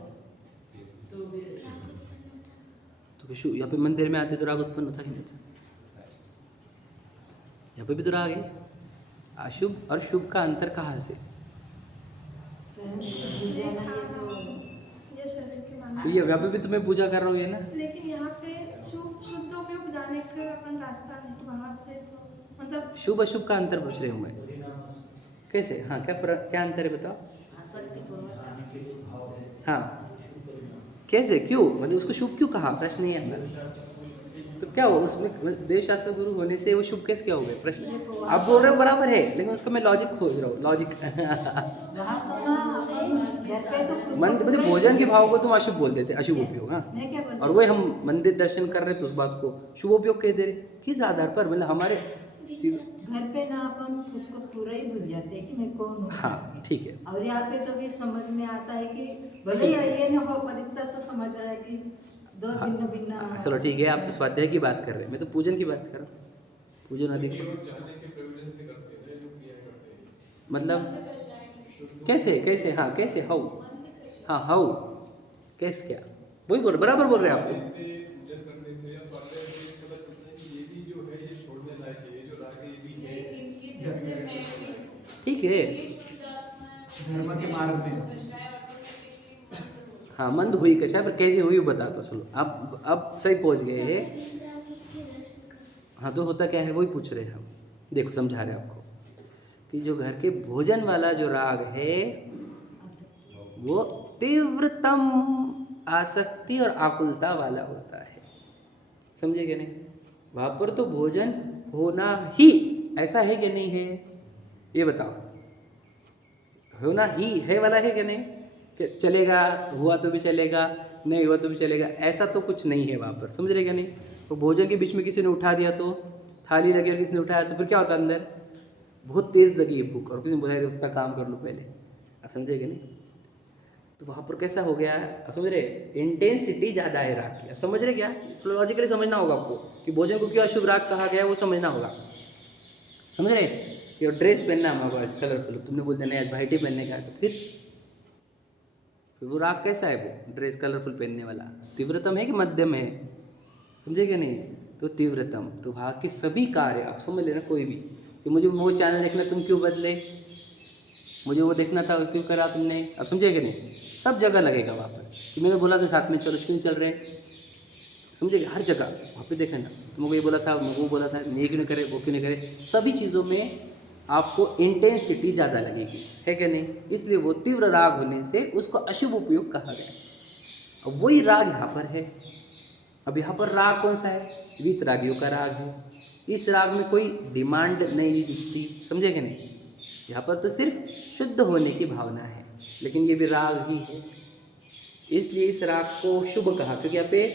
यहाँ पे मंदिर में आते तो राग उत्पन्न होता कि नहीं? यहाँ पे भी तो राग है। अशुभ और शुभ का अंतर कहाँ से? तो ये यहाँ पे भी तुम्हें पूजा कर रहा हूँ ये ना, लेकिन यहाँ पे शुद्ध उपयोग जाने का अपन रास्ता है वहाँ से, तो मतलब शुभ अशुभ का अंतर पूछ रही हूँ मैं। कैसे? हाँ, क्या अंतर है बताओ? हाँ, कैसे? क्यों? मतलब उसको शुभ क्यों कहा? प्रश्न नहीं है। तो क्या हो उसमें देव शास्त्र गुरु होने से वो शुभ कैसे क्या हो गए? प्रश्न आप बोल रहे हो बराबर है, लेकिन उसका मैं लॉजिक खोज रहा हूँ। लॉजिक मंदिर मतलब भोजन के भाव को तुम अशुभ बोल देते, अशुभ उपयोग। हाँ, और वही हम मंदिर दर्शन कर रहे थे उस बात को शुभ उपयोग कह दे रहे। किस आधार पर? मतलब हमारे चीज घर पे ना अपन खुद को पूरा ही भूल जाते हैं कि मैं कौन हूँ। हाँ, ठीक है। और यहाँ पे तो भी समझ में आता है कि भले ये न हो, पर इतना तो समझ रहा है कि दो हाँ, भिन्न भिन्न। चलो ठीक है, आप तो स्वाध्याय की बात कर रहे हैं, मैं तो पूजन की बात कर रहा हूँ। पूजन अधिक मतलब कैसे? कैसे? हाँ, कैसे? हाउ? हाँ, हाउ? कैसे? क्या? वही बोल, बराबर बोल रहे हैं आप। ठीक है, धर्म के मार्ग में हाँ, मंद हुई कशा, पर कैसे हुई बता दो। चलो अब सही पहुंच गए। हाँ, तो होता क्या है वही पूछ रहे हैं हम। देखो समझा रहे हैं आपको कि जो घर के भोजन वाला जो राग है वो तीव्रतम आसक्ति और आकुलता वाला होता है। समझे क्या नहीं? वहाँ पर तो भोजन होना ही ऐसा है कि नहीं है? ये बताओ, होना ही है वाला है कि नहीं? कि चलेगा, हुआ तो भी चलेगा, नहीं हुआ तो भी चलेगा, ऐसा तो कुछ नहीं है वहाँ पर। समझ रहे क्या नहीं? तो भोजन के बीच में किसी ने उठा दिया तो थाली लगी और किसी ने उठाया तो फिर क्या होता है? अंदर बहुत तेज़ लगी है भूख और किसी ने बोला उतना काम कर लो पहले। आप समझे क्या नहीं? तो वहाँ पर कैसा हो गया? आप समझ रहे? इंटेंसिटी ज़्यादा है राग की। आप समझ रहे क्या? थोड़ा लॉजिकली समझना होगा आपको कि भोजन को क्यों अशुभ राग कहा गया है, वो समझना होगा। समझ रहे? कि ड्रेस पहनना हमारा कलरफुल, तुमने बोल दिया नहीं आज वाइट ही पहनने का है, तो फिर वो राग कैसा है? वो ड्रेस कलरफुल पहनने वाला तीव्रतम है कि मध्यम है? समझे क्या नहीं? तो तीव्रतम। तो वहाँ के सभी कार्य आप समझ लेना, कोई भी कि मुझे वो चैनल देखना, तुम क्यों बदले? मुझे वो देखना था, क्यों करा तुमने? आप समझे क्या नहीं? सब जगह लगेगा वहाँ पर कि मैंने बोला था साथ में चलो, क्यों चल रहे? समझेगा? हर जगह वहाँ पे देख लेना, तुमको ये बोला था, वो बोला था, ये क्यों नहीं करे, वो क्यों नहीं करे, सभी चीज़ों में आपको इंटेंसिटी ज़्यादा लगेगी, है क्या नहीं? इसलिए वो तीव्र राग होने से उसको अशुभ उपयोग कहा गया। अब वही राग यहाँ पर है। अब यहाँ पर राग कौन सा है? वीतरागियों का राग है। इस राग में कोई डिमांड नहीं दिखती। समझे क्या नहीं? यहाँ पर तो सिर्फ शुद्ध होने की भावना है, लेकिन ये भी राग ही है, इसलिए इस राग को शुभ कहा, क्योंकि यहाँ पे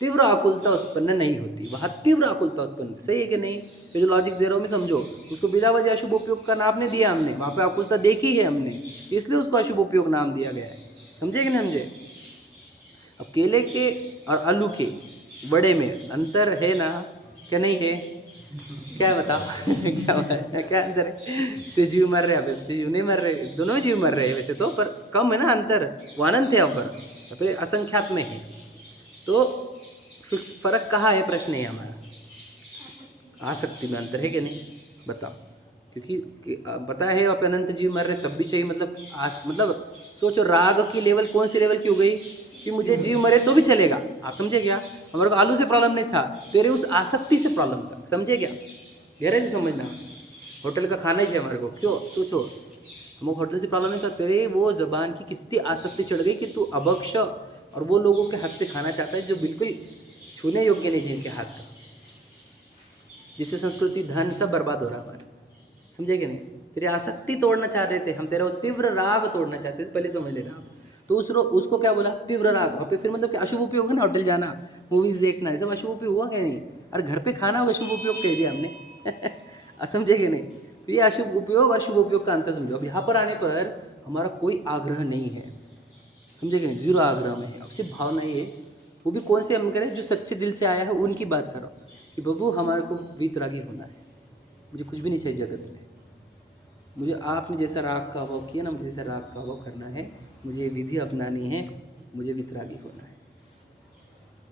तीव्र आकुलता उत्पन्न नहीं होती। वहाँ तीव्र आकुलता उत्पन्न, सही है कि नहीं? ये जो लॉजिक दे रहा हूँ मैं, समझो। उसको बिना वजह अशुभ उपयोग का नाम नहीं दिया हमने, वहाँ पे आकुलता देखी है हमने, इसलिए उसको अशुभ उपयोग नाम दिया गया है। समझे कि नहीं समझे? अब केले के और आलू के बड़े में अंतर है ना, क्या नहीं है? क्या बता क्या है? क्या अंतर है? तो जीव मर रहे, अभी जीव नहीं मर रहे, दोनों ही जीव मर रहे हैं वैसे तो, पर कम है ना अंतर, वो अनंत है यहाँ पर असंख्यात में है। तो फिर फर्क कहाँ है, प्रश्न है हमारा। आसक्ति में अंतर है कि नहीं बताओ? क्योंकि पता है आप अनंत जीव मर रहे तब भी चाहिए, मतलब सोचो राग की लेवल कौन सी लेवल की हो गई कि मुझे जीव मरे तो भी चलेगा। आप समझे क्या? हमारे को आलू से प्रॉब्लम नहीं था, तेरे उस आसक्ति से प्रॉब्लम था। समझे क्या? गहरे से समझना। होटल का खाना ही चाहिए हमारे को, क्यों? सोचो हमको होटल से प्रॉब्लम नहीं था, तेरे वो जबान की कितनी आसक्ति चढ़ गई कि तू अभक्ष और वो लोगों के हाथ से खाना चाहता है जो बिल्कुल छूने योग्य नहीं जिनके हाथ का, जिससे संस्कृति धन सब बर्बाद हो रहा है। समझे कि नहीं? तेरी आसक्ति तोड़ना चाह रहे थे हम, तेरा वो तीव्र राग तोड़ना चाहते थे, पहले समझ लेना आप। तो उसको क्या बोला? तीव्र राग। और फिर मतलब क्या अशुभ उपयोग है ना, होटल जाना, मूवीज देखना, ये सब अशुभ उपयोग हुआ क्या नहीं? और घर पे खाना होगा, शुभ उपयोग कह दिया हमने समझे कि नहीं? तो ये अशुभ उपयोग और शुभ उपयोग का अंतर समझो। अब यहाँ पर आने पर हमारा कोई आग्रह नहीं है, समझे कि नहीं? जीरो आग्रह में है, सिर्फ भावना ही है। वो भी कौन से हम करें? जो सच्चे दिल से आया है उनकी बात करो कि बबू हमारे को वीतरागी होना है, मुझे कुछ भी नहीं चाहिए जगत में, मुझे आपने जैसा राग का अभाव किया ना, मुझे जैसा राग का अभाव करना है, मुझे विधि अपनानी है, मुझे वितरागी होना है।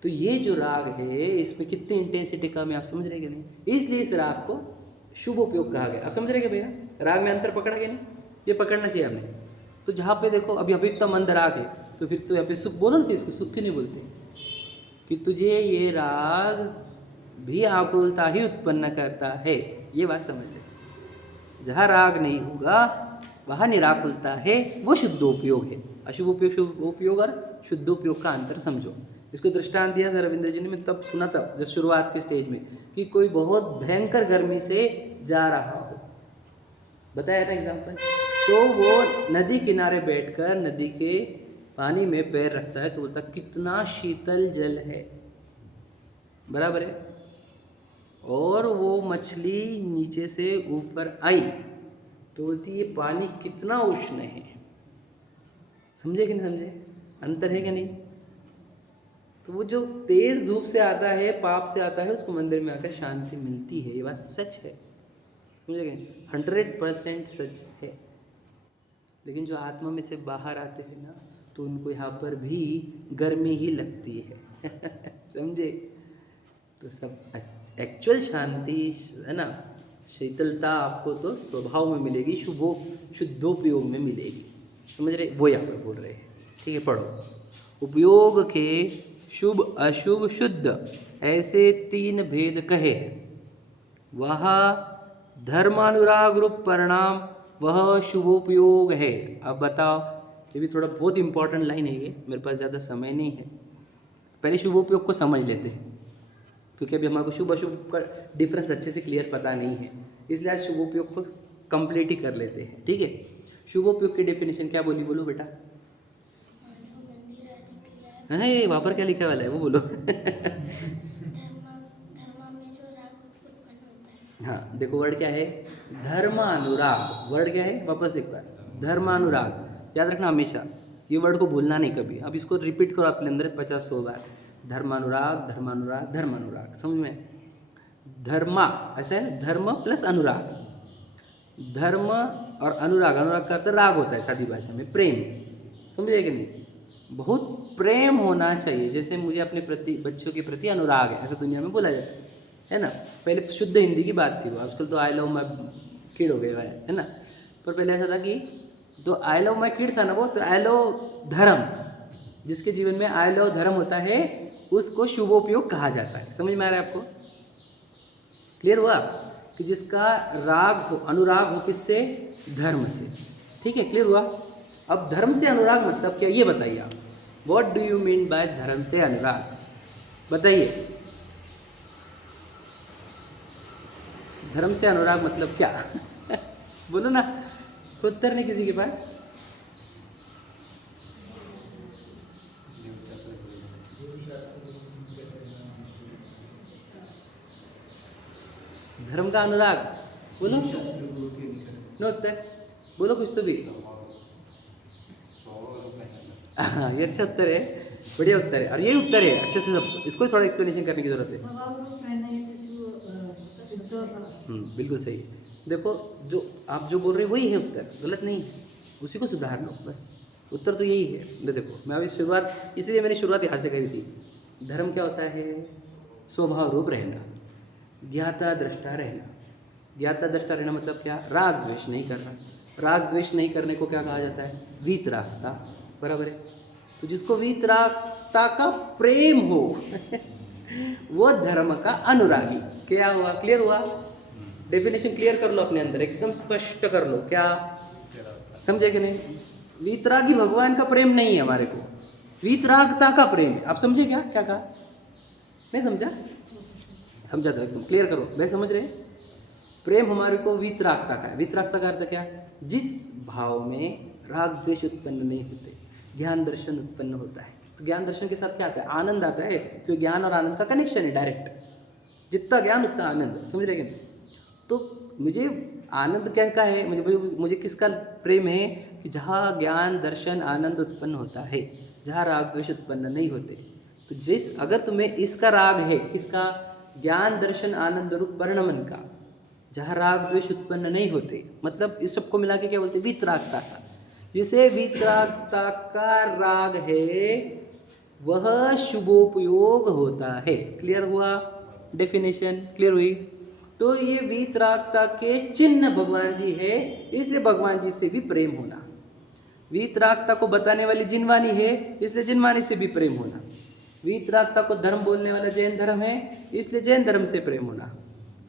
तो ये जो राग है इसमें कितनी इंटेंसिटी कम है, आप समझ रहे कि नहीं? इसलिए इस राग को शुभ उपयोग कहा गया। आप समझ रहे कि भैया राग में अंतर पकड़ा गया नहीं? ये पकड़ना चाहिए हमने। तो जहाँ पे देखो अभी इतना मंद राग है, तो फिर तो यहाँ पे सुख बोलो ना, इसको सुख क्यों नहीं बोलते? कि तुझे ये राग भी आकुलता ही उत्पन्न करता है, ये बात समझ ले। जहाँ राग नहीं होगा वहाँ निराकुलता है, वो शुद्धोपयोग है। अशुभ उपयोग, शुभ उपयोग और शुद्धोपयोग का अंतर समझो। इसको दृष्टांत दिया था रविंद्र जी ने, मैं तब सुना था जब शुरुआत के स्टेज में, कि कोई बहुत भयंकर गर्मी से जा रहा हो, बताया था एग्जाम्पल, तो वो नदी किनारे बैठकर नदी के पानी में पैर रखता है तो बोलता कितना शीतल जल है, बराबर है। और वो मछली नीचे से ऊपर आई तो बोलती ये पानी कितना उष्ण है। समझे कि नहीं समझे? अंतर है कि नहीं? तो वो जो तेज धूप से आता है, पाप से आता है, उसको मंदिर में आकर शांति मिलती है, ये बात सच है। समझे कि 100% सच है। लेकिन जो आत्मा में से बाहर आते हैं ना, तो उनको यहाँ पर भी गर्मी ही लगती है समझे? तो सब एक्चुअल शांति है ना, शीतलता आपको तो स्वभाव में मिलेगी, शुद्धोपयोग में मिलेगी। समझ रहे? वो यहाँ पर बोल रहे हैं। ठीक है, पढ़ो। उपयोग के शुभ अशुभ शुद्ध ऐसे 3 भेद कहे, वह धर्मानुराग रूप परिणाम, वह शुभोपयोग है। अब बताओ, ये भी थोड़ा बहुत इंपॉर्टेंट लाइन है ये, मेरे पास ज़्यादा समय नहीं है। पहले शुभोपयोग को समझ लेते हैं, क्योंकि अभी हमारे को शुभ अशुभ का डिफरेंस अच्छे से क्लियर पता नहीं है, इसलिए आज शुभोपयोग को कंप्लीट ही कर लेते हैं। ठीक है, शुभोपयोग की डेफिनेशन क्या बोली, बोलो बेटा। हाँ, ये वहाँ पर क्या लिखा वाला है वो बोलो हाँ देखो, वर्ड क्या है? धर्मानुराग। वर्ड क्या है? वापस एक बार, धर्मानुराग। याद रखना हमेशा, ये वर्ड को भूलना नहीं कभी। अब इसको रिपीट करो अपने अंदर 50-100 बार। धर्मानुराग, धर्मानुराग, धर्मानुराग। समझ में? धर्मा ऐसा है, धर्म प्लस अनुराग। धर्म और अनुराग, अनुराग का अर्थ राग होता है सादी भाषा में, प्रेम। समझे कि नहीं? बहुत प्रेम होना चाहिए, जैसे मुझे अपने प्रति, बच्चों के प्रति अनुराग है, ऐसा दुनिया में बोला जाता है ना। पहले शुद्ध हिंदी की बात थी वो, आजकल तो आई लव माय किड हो गया है ना। पर पहले ऐसा था कि तो आई लव माय किड था ना वो, तो आई लव धर्म, जिसके जीवन में आई लव धर्म होता है उसको शुभोपयोग कहा जाता है। समझ में आ रहा है आपको? क्लियर हुआ? कि जिसका राग हो, अनुराग हो किससे? धर्म से। ठीक है, क्लियर हुआ? अब धर्म से अनुराग मतलब क्या, ये बताइए आप। What do you mean by धर्म से अनुराग? बताइए, धर्म से अनुराग मतलब क्या बोलो ना, उत्तर नहीं किसी के पास। धर्म का अनुराग बोलो, नो उत्तर बोलो कुछ तो भी। हाँ, ये अच्छा उत्तर है, बढ़िया उत्तर है, और यही उत्तर है अच्छे से सब। इसको थोड़ा एक्सप्लेनेशन करने की जरूरत है। स्वभाव रूप रहना है तो शुद्ध बिल्कुल सही है। देखो, जो आप जो बोल रहे हो वही है उत्तर, गलत नहीं है, उसी को सुधार लो बस। उत्तर तो यही है। देखो, मैं अभी शुरुआत, इसलिए मैंने शुरुआत यहाँ से करी थी। धर्म क्या होता है? स्वभाव रूप रहना, ज्ञाता दृष्टा रहना। ज्ञाता दृष्टा रहना मतलब क्या? राग द्वेष नहीं करना। राग द्वेष नहीं करने को क्या कहा जाता है? वीतरागता, बराबर है। तो जिसको वीतरागता का प्रेम हो वो धर्म का अनुरागी। क्या हुआ? क्लियर हुआ? डेफिनेशन क्लियर कर लो अपने अंदर, एकदम स्पष्ट कर लो। क्या समझे कि नहीं? वीतरागी भगवान का प्रेम नहीं है हमारे को, वीतरागता का प्रेम है। आप समझे क्या? क्या कहा? नहीं समझा? समझा तो एकदम क्लियर करो। मैं समझ रहे? प्रेम हमारे को वीतरागता का है। वीतरागता का अर्थ क्या? जिस भाव में राग द्वेष उत्पन्न नहीं होते, ज्ञान दर्शन उत्पन्न होता है। तो ज्ञान दर्शन के साथ क्या आता है? आनंद आता है, क्योंकि ज्ञान और आनंद का कनेक्शन है डायरेक्ट। जितना ज्ञान उतना आनंद, समझ रहे कि नहीं? तो मुझे आनंद क्या का है? मुझे किसका प्रेम है? कि जहाँ ज्ञान दर्शन आनंद उत्पन्न होता है, जहाँ राग द्वेष उत्पन्न नहीं होते। तो अगर तुम्हें इसका राग है, किसका? ज्ञान दर्शन आनंद रूप वर्णमन का, जहाँ राग द्वेष उत्पन्न नहीं होते, मतलब इस सबको मिला के क्या बोलते हैं? वीतरागता का। जिसे वीतरागता का राग है वह शुभोपयोग होता है। क्लियर हुआ? डेफिनेशन क्लियर हुई? तो ये वीतरागता के चिन्ह भगवान जी है, इसलिए भगवान जी से भी प्रेम होना। वीतरागता को बताने वाली जिनवानी है, इसलिए जिनवानी से भी प्रेम होना। वीतरागता को धर्म बोलने वाला जैन धर्म है, इसलिए जैन धर्म से प्रेम होना।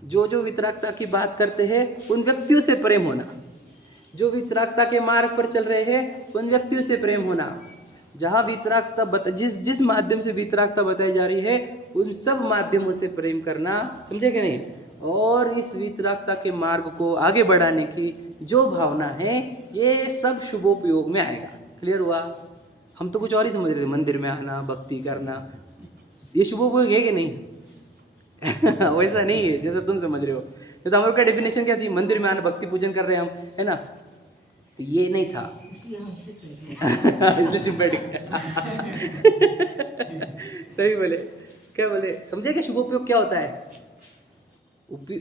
जो वीतरागता की बात करते हैं उन व्यक्तियों से प्रेम होना। जो वीतरागता के मार्ग पर चल रहे हैं उन व्यक्तियों से प्रेम होना। जहाँ वीतरागता जिस माध्यम से वीतरागता बताई जा रही है उन सब माध्यमों से प्रेम करना। समझे कि नहीं? और इस वीतरागता के मार्ग को आगे बढ़ाने की जो भावना है, ये सब शुभोपयोग में आएगा। क्लियर हुआ? हम तो कुछ और ही समझ रहे थे, मंदिर में आना, भक्ति करना, ये शुभोपयोग है कि नहीं? वैसा नहीं है जैसा तुम समझ रहे हो। तो हमारे का डेफिनेशन क्या थी? मंदिर में आना, भक्ति पूजन कर रहे हैं हम, है ना? ये नहीं था, इसलिए हम चुप रहे। इसलिए चुप बैठ गए। सही बोले। क्या बोले? समझे क्या शुभोपयोग क्या होता है?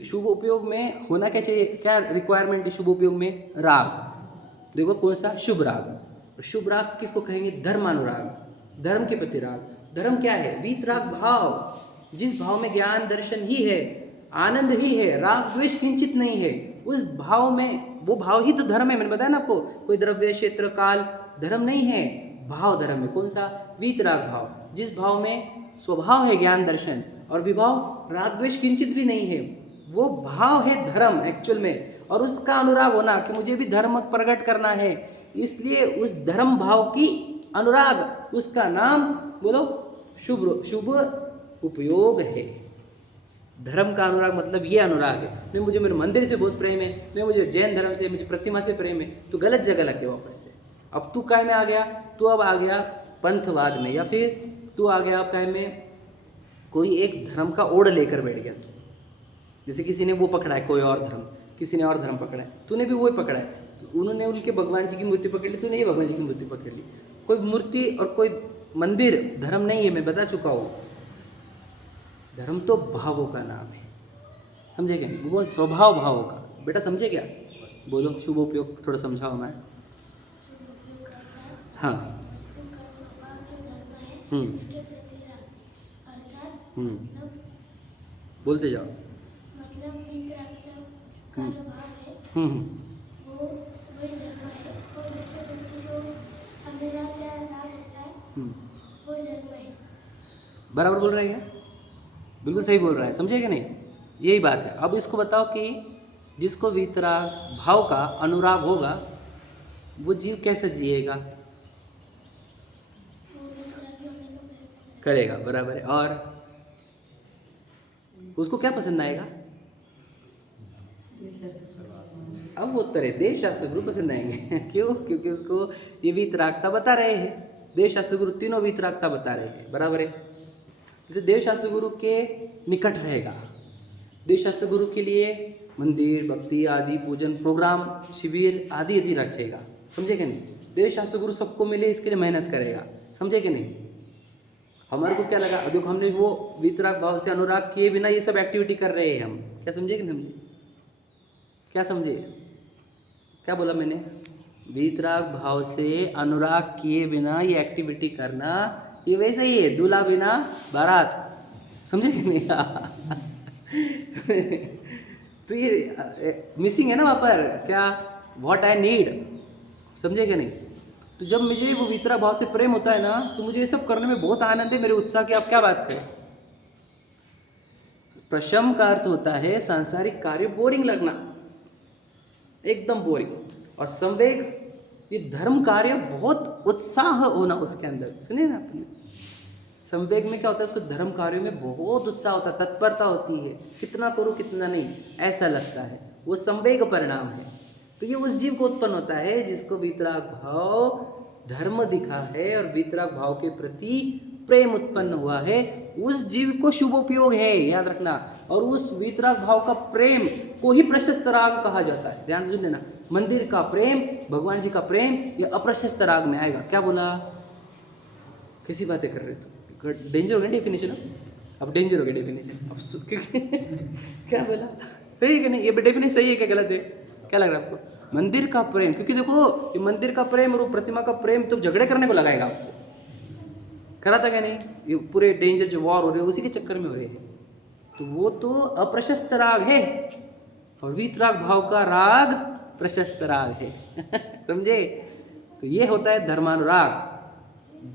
शुभ उपयोग में होना क्या चाहिए? क्या रिक्वायरमेंट है शुभ उपयोग में? राग। देखो कौन सा? शुभ राग। शुभ राग किसको कहेंगे? धर्मानुराग, धर्म के प्रति राग। धर्म क्या है? वीतराग भाव। जिस भाव में ज्ञान दर्शन ही है, आनंद ही है, राग द्वेष किंचित नहीं है, उस भाव में, वो भाव ही तो धर्म है। मैंने बताया ना आपको, कोई द्रव्य क्षेत्र काल धर्म नहीं है, भाव धर्म है। कौन सा? वीतराग भाव। जिस भाव में स्वभाव है ज्ञान दर्शन और विभाव राग द्वेष किंचित भी नहीं है, वो भाव है धर्म एक्चुअल में। और उसका अनुराग होना कि मुझे भी धर्म प्रकट करना है, इसलिए उस धर्म भाव की अनुराग, उसका नाम बोलो शुभ उपयोग है। धर्म का अनुराग मतलब ये अनुराग है। नहीं मुझे मेरे मंदिर से बहुत प्रेम है, नहीं मुझे जैन धर्म से, मुझे प्रतिमा से प्रेम है, तो गलत जगह लग गया वापस से। अब तू काय में आ गया? तू अब आ गया पंथवाद में, या फिर तू आ गया काय में? कोई एक धर्म का ओढ़ लेकर बैठ गया। जैसे किसी ने वो पकड़ा है कोई और धर्म, किसी ने और धर्म पकड़ा है, तूने भी वही पकड़ा है। तो उन्होंने उनके भगवान जी की मूर्ति पकड़ ली, तूने ही भगवान जी की मूर्ति पकड़ ली। कोई मूर्ति और कोई मंदिर धर्म नहीं है, मैं बता चुका हूँ। धर्म तो भावों का नाम है, समझे क्या? वो स्वभाव भावों का। बेटा समझे क्या? बोलो शुभ उपयोग थोड़ा समझाओ मैं। हाँ। बोलते जाओ। मतलब वीतरागता का स्वभाव है, वो वही धर्म है, और उसके प्रति जो अनुराग या राग होता है, वो धर्म है। बराबर बोल रहे हैं क्या? बिल्कुल सही बोल रहा है, समझे कि नहीं? यही बात है। अब इसको बताओ कि जिसको वीतराग भाव का अनुराग होगा वो जीव कैसे जिएगा? करेगा, बराबर है। और उसको क्या पसंद आएगा? अब वो तरह देश शास्त्र गुरु पसंद आएंगे। क्यों? क्योंकि उसको ये वीतरागता बता रहे हैं। देश शास्त्र गुरु तीनों वीतरागता बता रहे हैं, बराबर है। तो देश शास्त्र गुरु के निकट रहेगा। देश शास्त्र गुरु के लिए मंदिर भक्ति आदि पूजन प्रोग्राम शिविर आदि रखेगा, समझे क्या नहीं? देश शास्त्र गुरु सबको मिले इसके लिए मेहनत करेगा, समझे कि नहीं। हमारे को क्या लगा, देखो हमने वो वीतराग भाव से अनुराग किए बिना ये सब एक्टिविटी कर रहे हैं हम, क्या समझे कि नहीं समझे, क्या समझे, क्या बोला मैंने, वीतराग भाव से अनुराग किए बिना ये एक्टिविटी करना, ये वैसे ही है दूल्हा बिना बारात, समझे कि नहीं। तो ये मिसिंग है ना वहाँ पर, क्या व्हाट आई नीड, समझे क्या नहीं। तो जब मुझे वो वीतराग भाव से प्रेम होता है ना, तो मुझे ये सब करने में बहुत आनंद है, मेरे उत्साह की आप क्या बात करें। प्रशम का अर्थ होता है सांसारिक कार्य बोरिंग लगना, एकदम बोरिंग, और संवेग ये धर्म कार्य बहुत उत्साह होना उसके अंदर, सुनिए ना आपने। संवेग में क्या होता है, उसको धर्म कार्यों में बहुत उत्साह होता है, तत्परता होती है, कितना करूँ कितना नहीं ऐसा लगता है, वो संवेग परिणाम है। तो ये उस जीव को उत्पन्न होता है जिसको वीतराग भाव धर्म दिखा है और वीतराग भाव के प्रति प्रेम उत्पन्न हुआ है, उस जीव को शुभ उपयोग है, याद रखना। और उस वीतराग भाव का प्रेम को ही प्रशस्त राग कहा जाता है, ध्यान से सुन लेना। मंदिर का प्रेम, भगवान जी का प्रेम, ये अप्रशस्त राग में आएगा। क्या बोला, कैसी बातें कर रहे हो, डेंजर हो गया डेफिनेशन, अब डेंजर हो गया डेफिनेशन, अब क्योंकि क्या बोला, सही है कि नहीं, ये डेफिनेशन सही है क्या गलत है, क्या लग रहा है आपको। मंदिर का प्रेम, क्योंकि देखो ये मंदिर का प्रेम और प्रतिमा का प्रेम तो झगड़े करने को लगाएगा आपको, करा था क्या नहीं, ये पूरे डेंजर जो वॉर हो रहे हैं उसी के चक्कर में हो रहे हैं। तो वो तो अप्रशस्त राग है और वीतराग भाव का राग प्रशस्त राग है। समझे। तो ये होता है धर्मानुराग,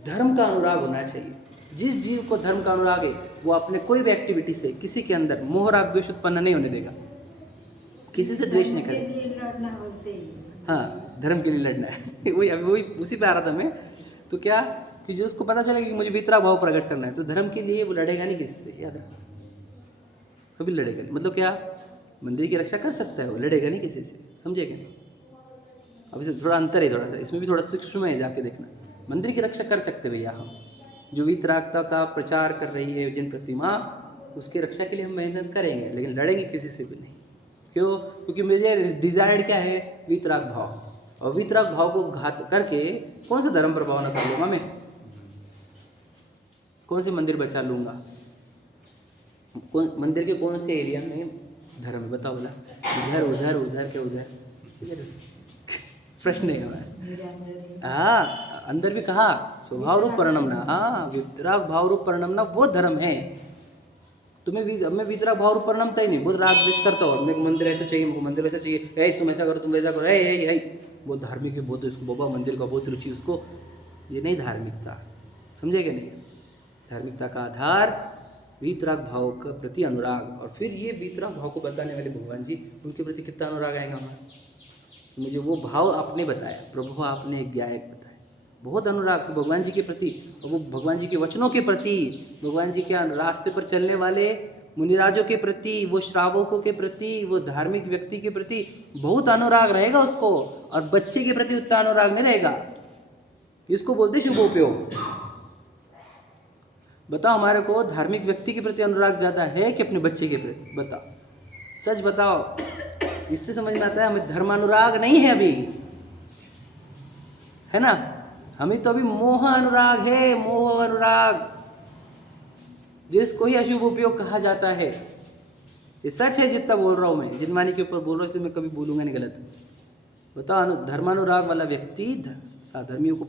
धर्म का अनुराग होना चाहिए। जिस जीव को धर्म का अनुराग है वो अपने कोई भी एक्टिविटी से किसी के अंदर मोह राग द्वेष उत्पन्न नहीं होने देगा, किसी से द्वेष नहीं करेगा। हाँ, धर्म के लिए लड़ना है। वही अभी वही उसी पे आ रहा था मैं। तो क्या कि जो उसको पता चलेगा कि मुझे वीतराग भाव प्रकट करना है, तो धर्म के लिए वो लड़ेगा नहीं किसी से, याद रखना, कभी लड़ेगा नहीं। मतलब क्या, मंदिर की रक्षा कर सकता है वो, लड़ेगा नहीं किसी से, समझे क्या। अब इसे थोड़ा अंतर है, थोड़ा सा इसमें भी थोड़ा सूक्ष्म है, जाके देखना। मंदिर की रक्षा कर सकते भैया हम, जो वीतरागता का प्रचार कर रही है जिन प्रतिमा, उसकी रक्षा के लिए हम मेहनत करेंगे, लेकिन लड़ेंगे किसी से भी नहीं। क्यों? क्योंकि मुझे डिजायर्ड क्या है, वीतराग भाव, और वीतराग भाव को घात करके कौन सा धर्म प्रभाव न कर लूँगा मैं, कौन से मंदिर बचा लूँगा, कौन मंदिर के कौन से एरिया में धर्म है, बताओ बोला, इधर उधर उधर के उधर, प्रश्न है हमारा। हाँ, अंदर भी कहा स्वभाव रूप परिणमना, हाँ वीतराग भाव रूप परिणमना वो धर्म है। तुम्हें मैं वीतराग भाव रूप परिणमता ही नहीं, बहुत राग द्वेष करता हूँ, मेरे को मंदिर ऐसा चाहिए, मेरे को मंदिर वैसा चाहिए, तुम ऐसा करो तुम वैसा करो, बहुत धार्मिक है, बहुत इसको बाबा मंदिर का बहुत रुचि उसको, ये नहीं धार्मिकता, समझे क्या नहीं। धार्मिकता का आधार वीतराग भाव का प्रति अनुराग, और फिर ये वीतराग भाव को बताने वाले भगवान जी, उनके प्रति कितना अनुराग आएगा हमारा। मुझे वो भाव आपने बताया, प्रभु आपने एक गायक बताया, बहुत अनुराग भगवान जी के प्रति, और वो भगवान जी के वचनों के प्रति, भगवान जी के रास्ते पर चलने वाले मुनिराजों के प्रति, वो श्रावकों के प्रति, वो धार्मिक व्यक्ति के प्रति बहुत अनुराग रहेगा उसको, और बच्चे के प्रति उतना अनुराग नहीं रहेगा। इसको बोलते शुभ उपयोग। बताओ हमारे को धार्मिक व्यक्ति के प्रति अनुराग ज़्यादा है कि अपने बच्चे के प्रति, बताओ, सच बताओ। इससे समझ में आता है हमें धर्मानुराग नहीं है अभी, है ना, हमें तो अभी मोह अनुराग है, मोह अनुराग, जिसको ही अशुभ उपयोग कहा जाता है। ये सच है जितना बोल रहा हूँ मैं, जिनवानी के ऊपर बोल रहा हूँ, मैं कभी बोलूँगा नहीं गलत। बताओ, धर्मानुराग वाला व्यक्ति साधर्मियों को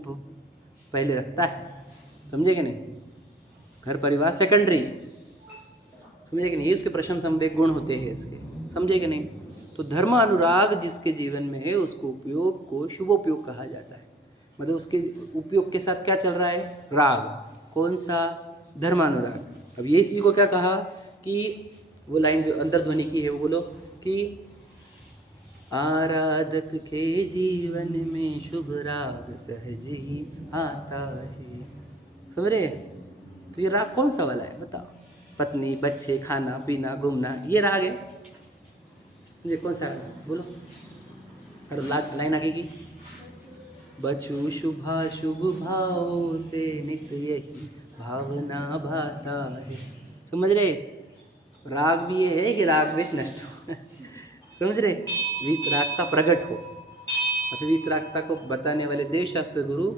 पहले रखता है, समझे कि नहीं, घर परिवार सेकेंडरी, समझे कि नहीं, ये उसके प्रशम संवेग गुण होते हैं उसके, समझे कि नहीं। तो धर्म अनुराग जिसके जीवन में है उसको उपयोग को शुभ उपयोग कहा जाता है, मतलब उसके उपयोग के साथ क्या चल रहा है, राग, कौन सा, धर्मानुराग। अब ये इसी को क्या कहा कि वो लाइन जो अंतर्ध्वनि की है वो बोलो कि आराधक के जीवन में शुभ राग सहज ही आता है, समझ रहे। तो ये राग कौन सा वाला है बताओ, पत्नी बच्चे खाना पीना घूमना, ये राग है, ये कौन सा राग बोलो, और लाइन आगे की, बचू शुभा शुभ भाव से नित्य यही भावना भाता है, समझ रहे। राग भी ये है कि राग द्वेष नष्ट हो। समझ रहे, वीतरागता प्रकट हो, और फिर वीतरागता को बताने वाले देवशास्त्र गुरु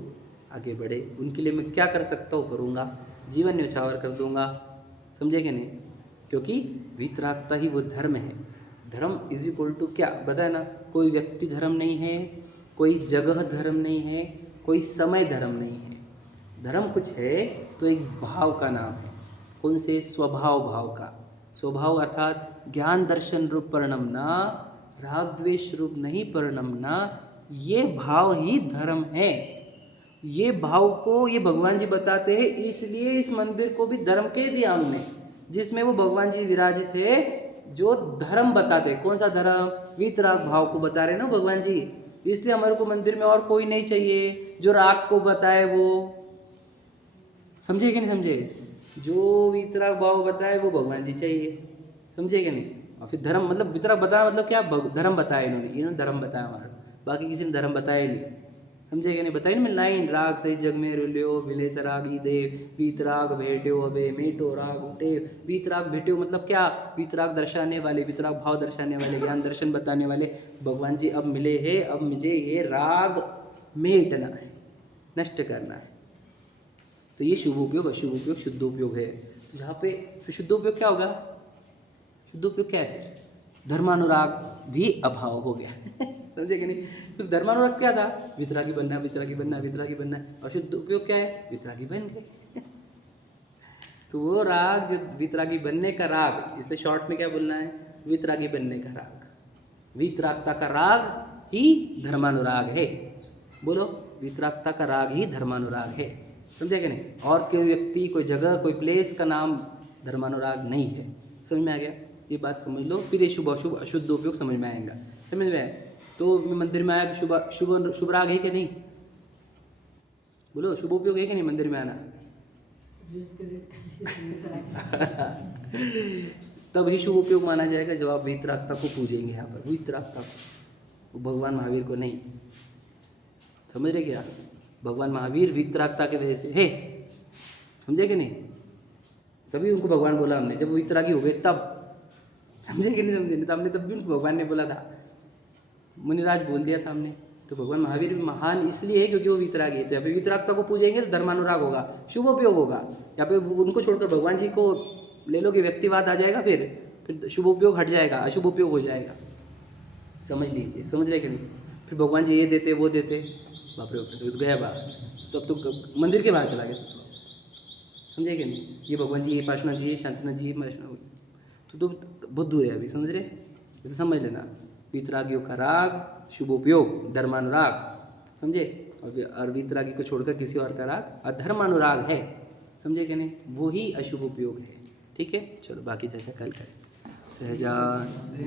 आगे बढ़े, उनके लिए मैं क्या कर सकता हूँ करूँगा, जीवन न्यौछावर कर दूंगा। समझे कि नहीं? क्योंकि वीतरागता ही वो धर्म है। धर्म इज इक्वल टू क्या बताया ना, कोई व्यक्ति धर्म नहीं है, कोई जगह धर्म नहीं है, कोई समय धर्म नहीं है। धर्म कुछ है तो एक भाव का नाम है। कौन से? स्वभाव भाव का। स्वभाव अर्थात ज्ञान दर्शन रूप परिणमना, राग द्वेष रूप नहीं परिणमना, ये भाव ही धर्म है। ये भाव को ये भगवान जी बताते हैं, इसलिए इस मंदिर को भी धर्म के दिया हमने, जिसमें वो भगवान जी विराजित है, जो धर्म बताते हैं। कौन सा धर्म? वीतराग भाव को बता रहे हैं ना भगवान जी, इसलिए हमारे को मंदिर में और कोई नहीं चाहिए जो राग को बताए। वो समझे कि नहीं समझे? जो वीतराग भाव बताए वो भगवान जी चाहिए। समझे कि नहीं? और फिर धर्म मतलब वीतराग बताया मतलब क्या? धर्म बताया इन्होंने धर्म बताया हमारा, बाकी किसी ने धर्म बताया ही नहीं। समझे कि नहीं? बताइए ना लाइन, राग सही जग में रुल्यो मिले सरागी देव, वीतराग भेट्यो अबे मेटो राग उठे। वीतराग भेट्यो मतलब क्या? वीतराग दर्शाने वाले, वीतराग भाव दर्शाने वाले, ज्ञान दर्शन बताने वाले भगवान जी अब मिले हैं। अब मुझे ये राग मेटना है, नष्ट करना है। तो ये शुभ उपयोग, अशुभ उपयोग, शुद्ध उपयोग है। तो यहाँ पे फिर शुद्ध उपयोग क्या होगा? शुद्ध उपयोग क्या है? धर्मानुराग भी अभाव हो गया। समझे कि नहीं? तो धर्मानुराग क्या था? वितरागी बनना, वितरागी बनना, वितरागी बनना। और शुद्ध उपयोग क्या है? वितरागी बन गए। तो वो राग जो वितरागी बनने का राग, इसलिए शॉर्ट में क्या बोलना है? वितरागी बनने का राग। वितरागता का राग ही धर्मानुराग है। बोलो, वितरागता का राग ही धर्मानुराग है। समझे कि नहीं? और कोई व्यक्ति, कोई जगह, कोई प्लेस का नाम धर्मानुराग नहीं है। समझ में आ गया? ये बात समझ लो, फिर ये शुभ अशुभ अशुद्ध उपयोग समझ में आएगा। समझ में आया? तो मैं मंदिर में आया तो शुभ शुभ शुभ राग है कि नहीं? बोलो, शुभ उपयोग है कि नहीं मंदिर में आना? तब ही शुभ उपयोग माना जाएगा जब आप वीतरागता को पूजेंगे। यहाँ पर वीतरागता को, भगवान महावीर को नहीं। समझ रहे क्या? भगवान महावीर वीतरागता के वजह से है। समझे कि नहीं? तभी उनको भगवान बोला हमने, जब वो वीतरागी हो गए तब। समझे कि नहीं समझे? तो हमने तब भी उनको भगवान ने बोला था, मुनिराज बोल दिया था हमने। तो भगवान महावीर भी महान इसलिए है क्योंकि वो वीतरागी है। तो यहाँ पे वीतरागता को पूजेंगे तो धर्मानुराग होगा, शुभ उपयोग होगा। यहाँ पे उनको छोड़कर भगवान जी को ले लो कि व्यक्तिवाद आ जाएगा, फिर शुभ उपयोग हट जाएगा, अशुभ उपयोग हो जाएगा। समझ लीजिए, समझ रहे कि नहीं? फिर भगवान जी ये देते वो देते, बाप रे तो गया बात, तो अब तो मंदिर के बाहर चला गया। तो समझे कि नहीं? ये भगवान जी, ये पार्षनाथ जी, ये शांतिनाथ जी, तो बहुत दूर है अभी। समझ रहे? तो समझ लेना, वीतरागियों का राग शुभ उपयोग धर्मानुराग। समझे? और वीतरागी को छोड़कर किसी और का राग अधर्मानुराग है। समझे कि नहीं? वो ही अशुभ उपयोग है। ठीक है, चलो बाकी चर्चा कल करें। सहजान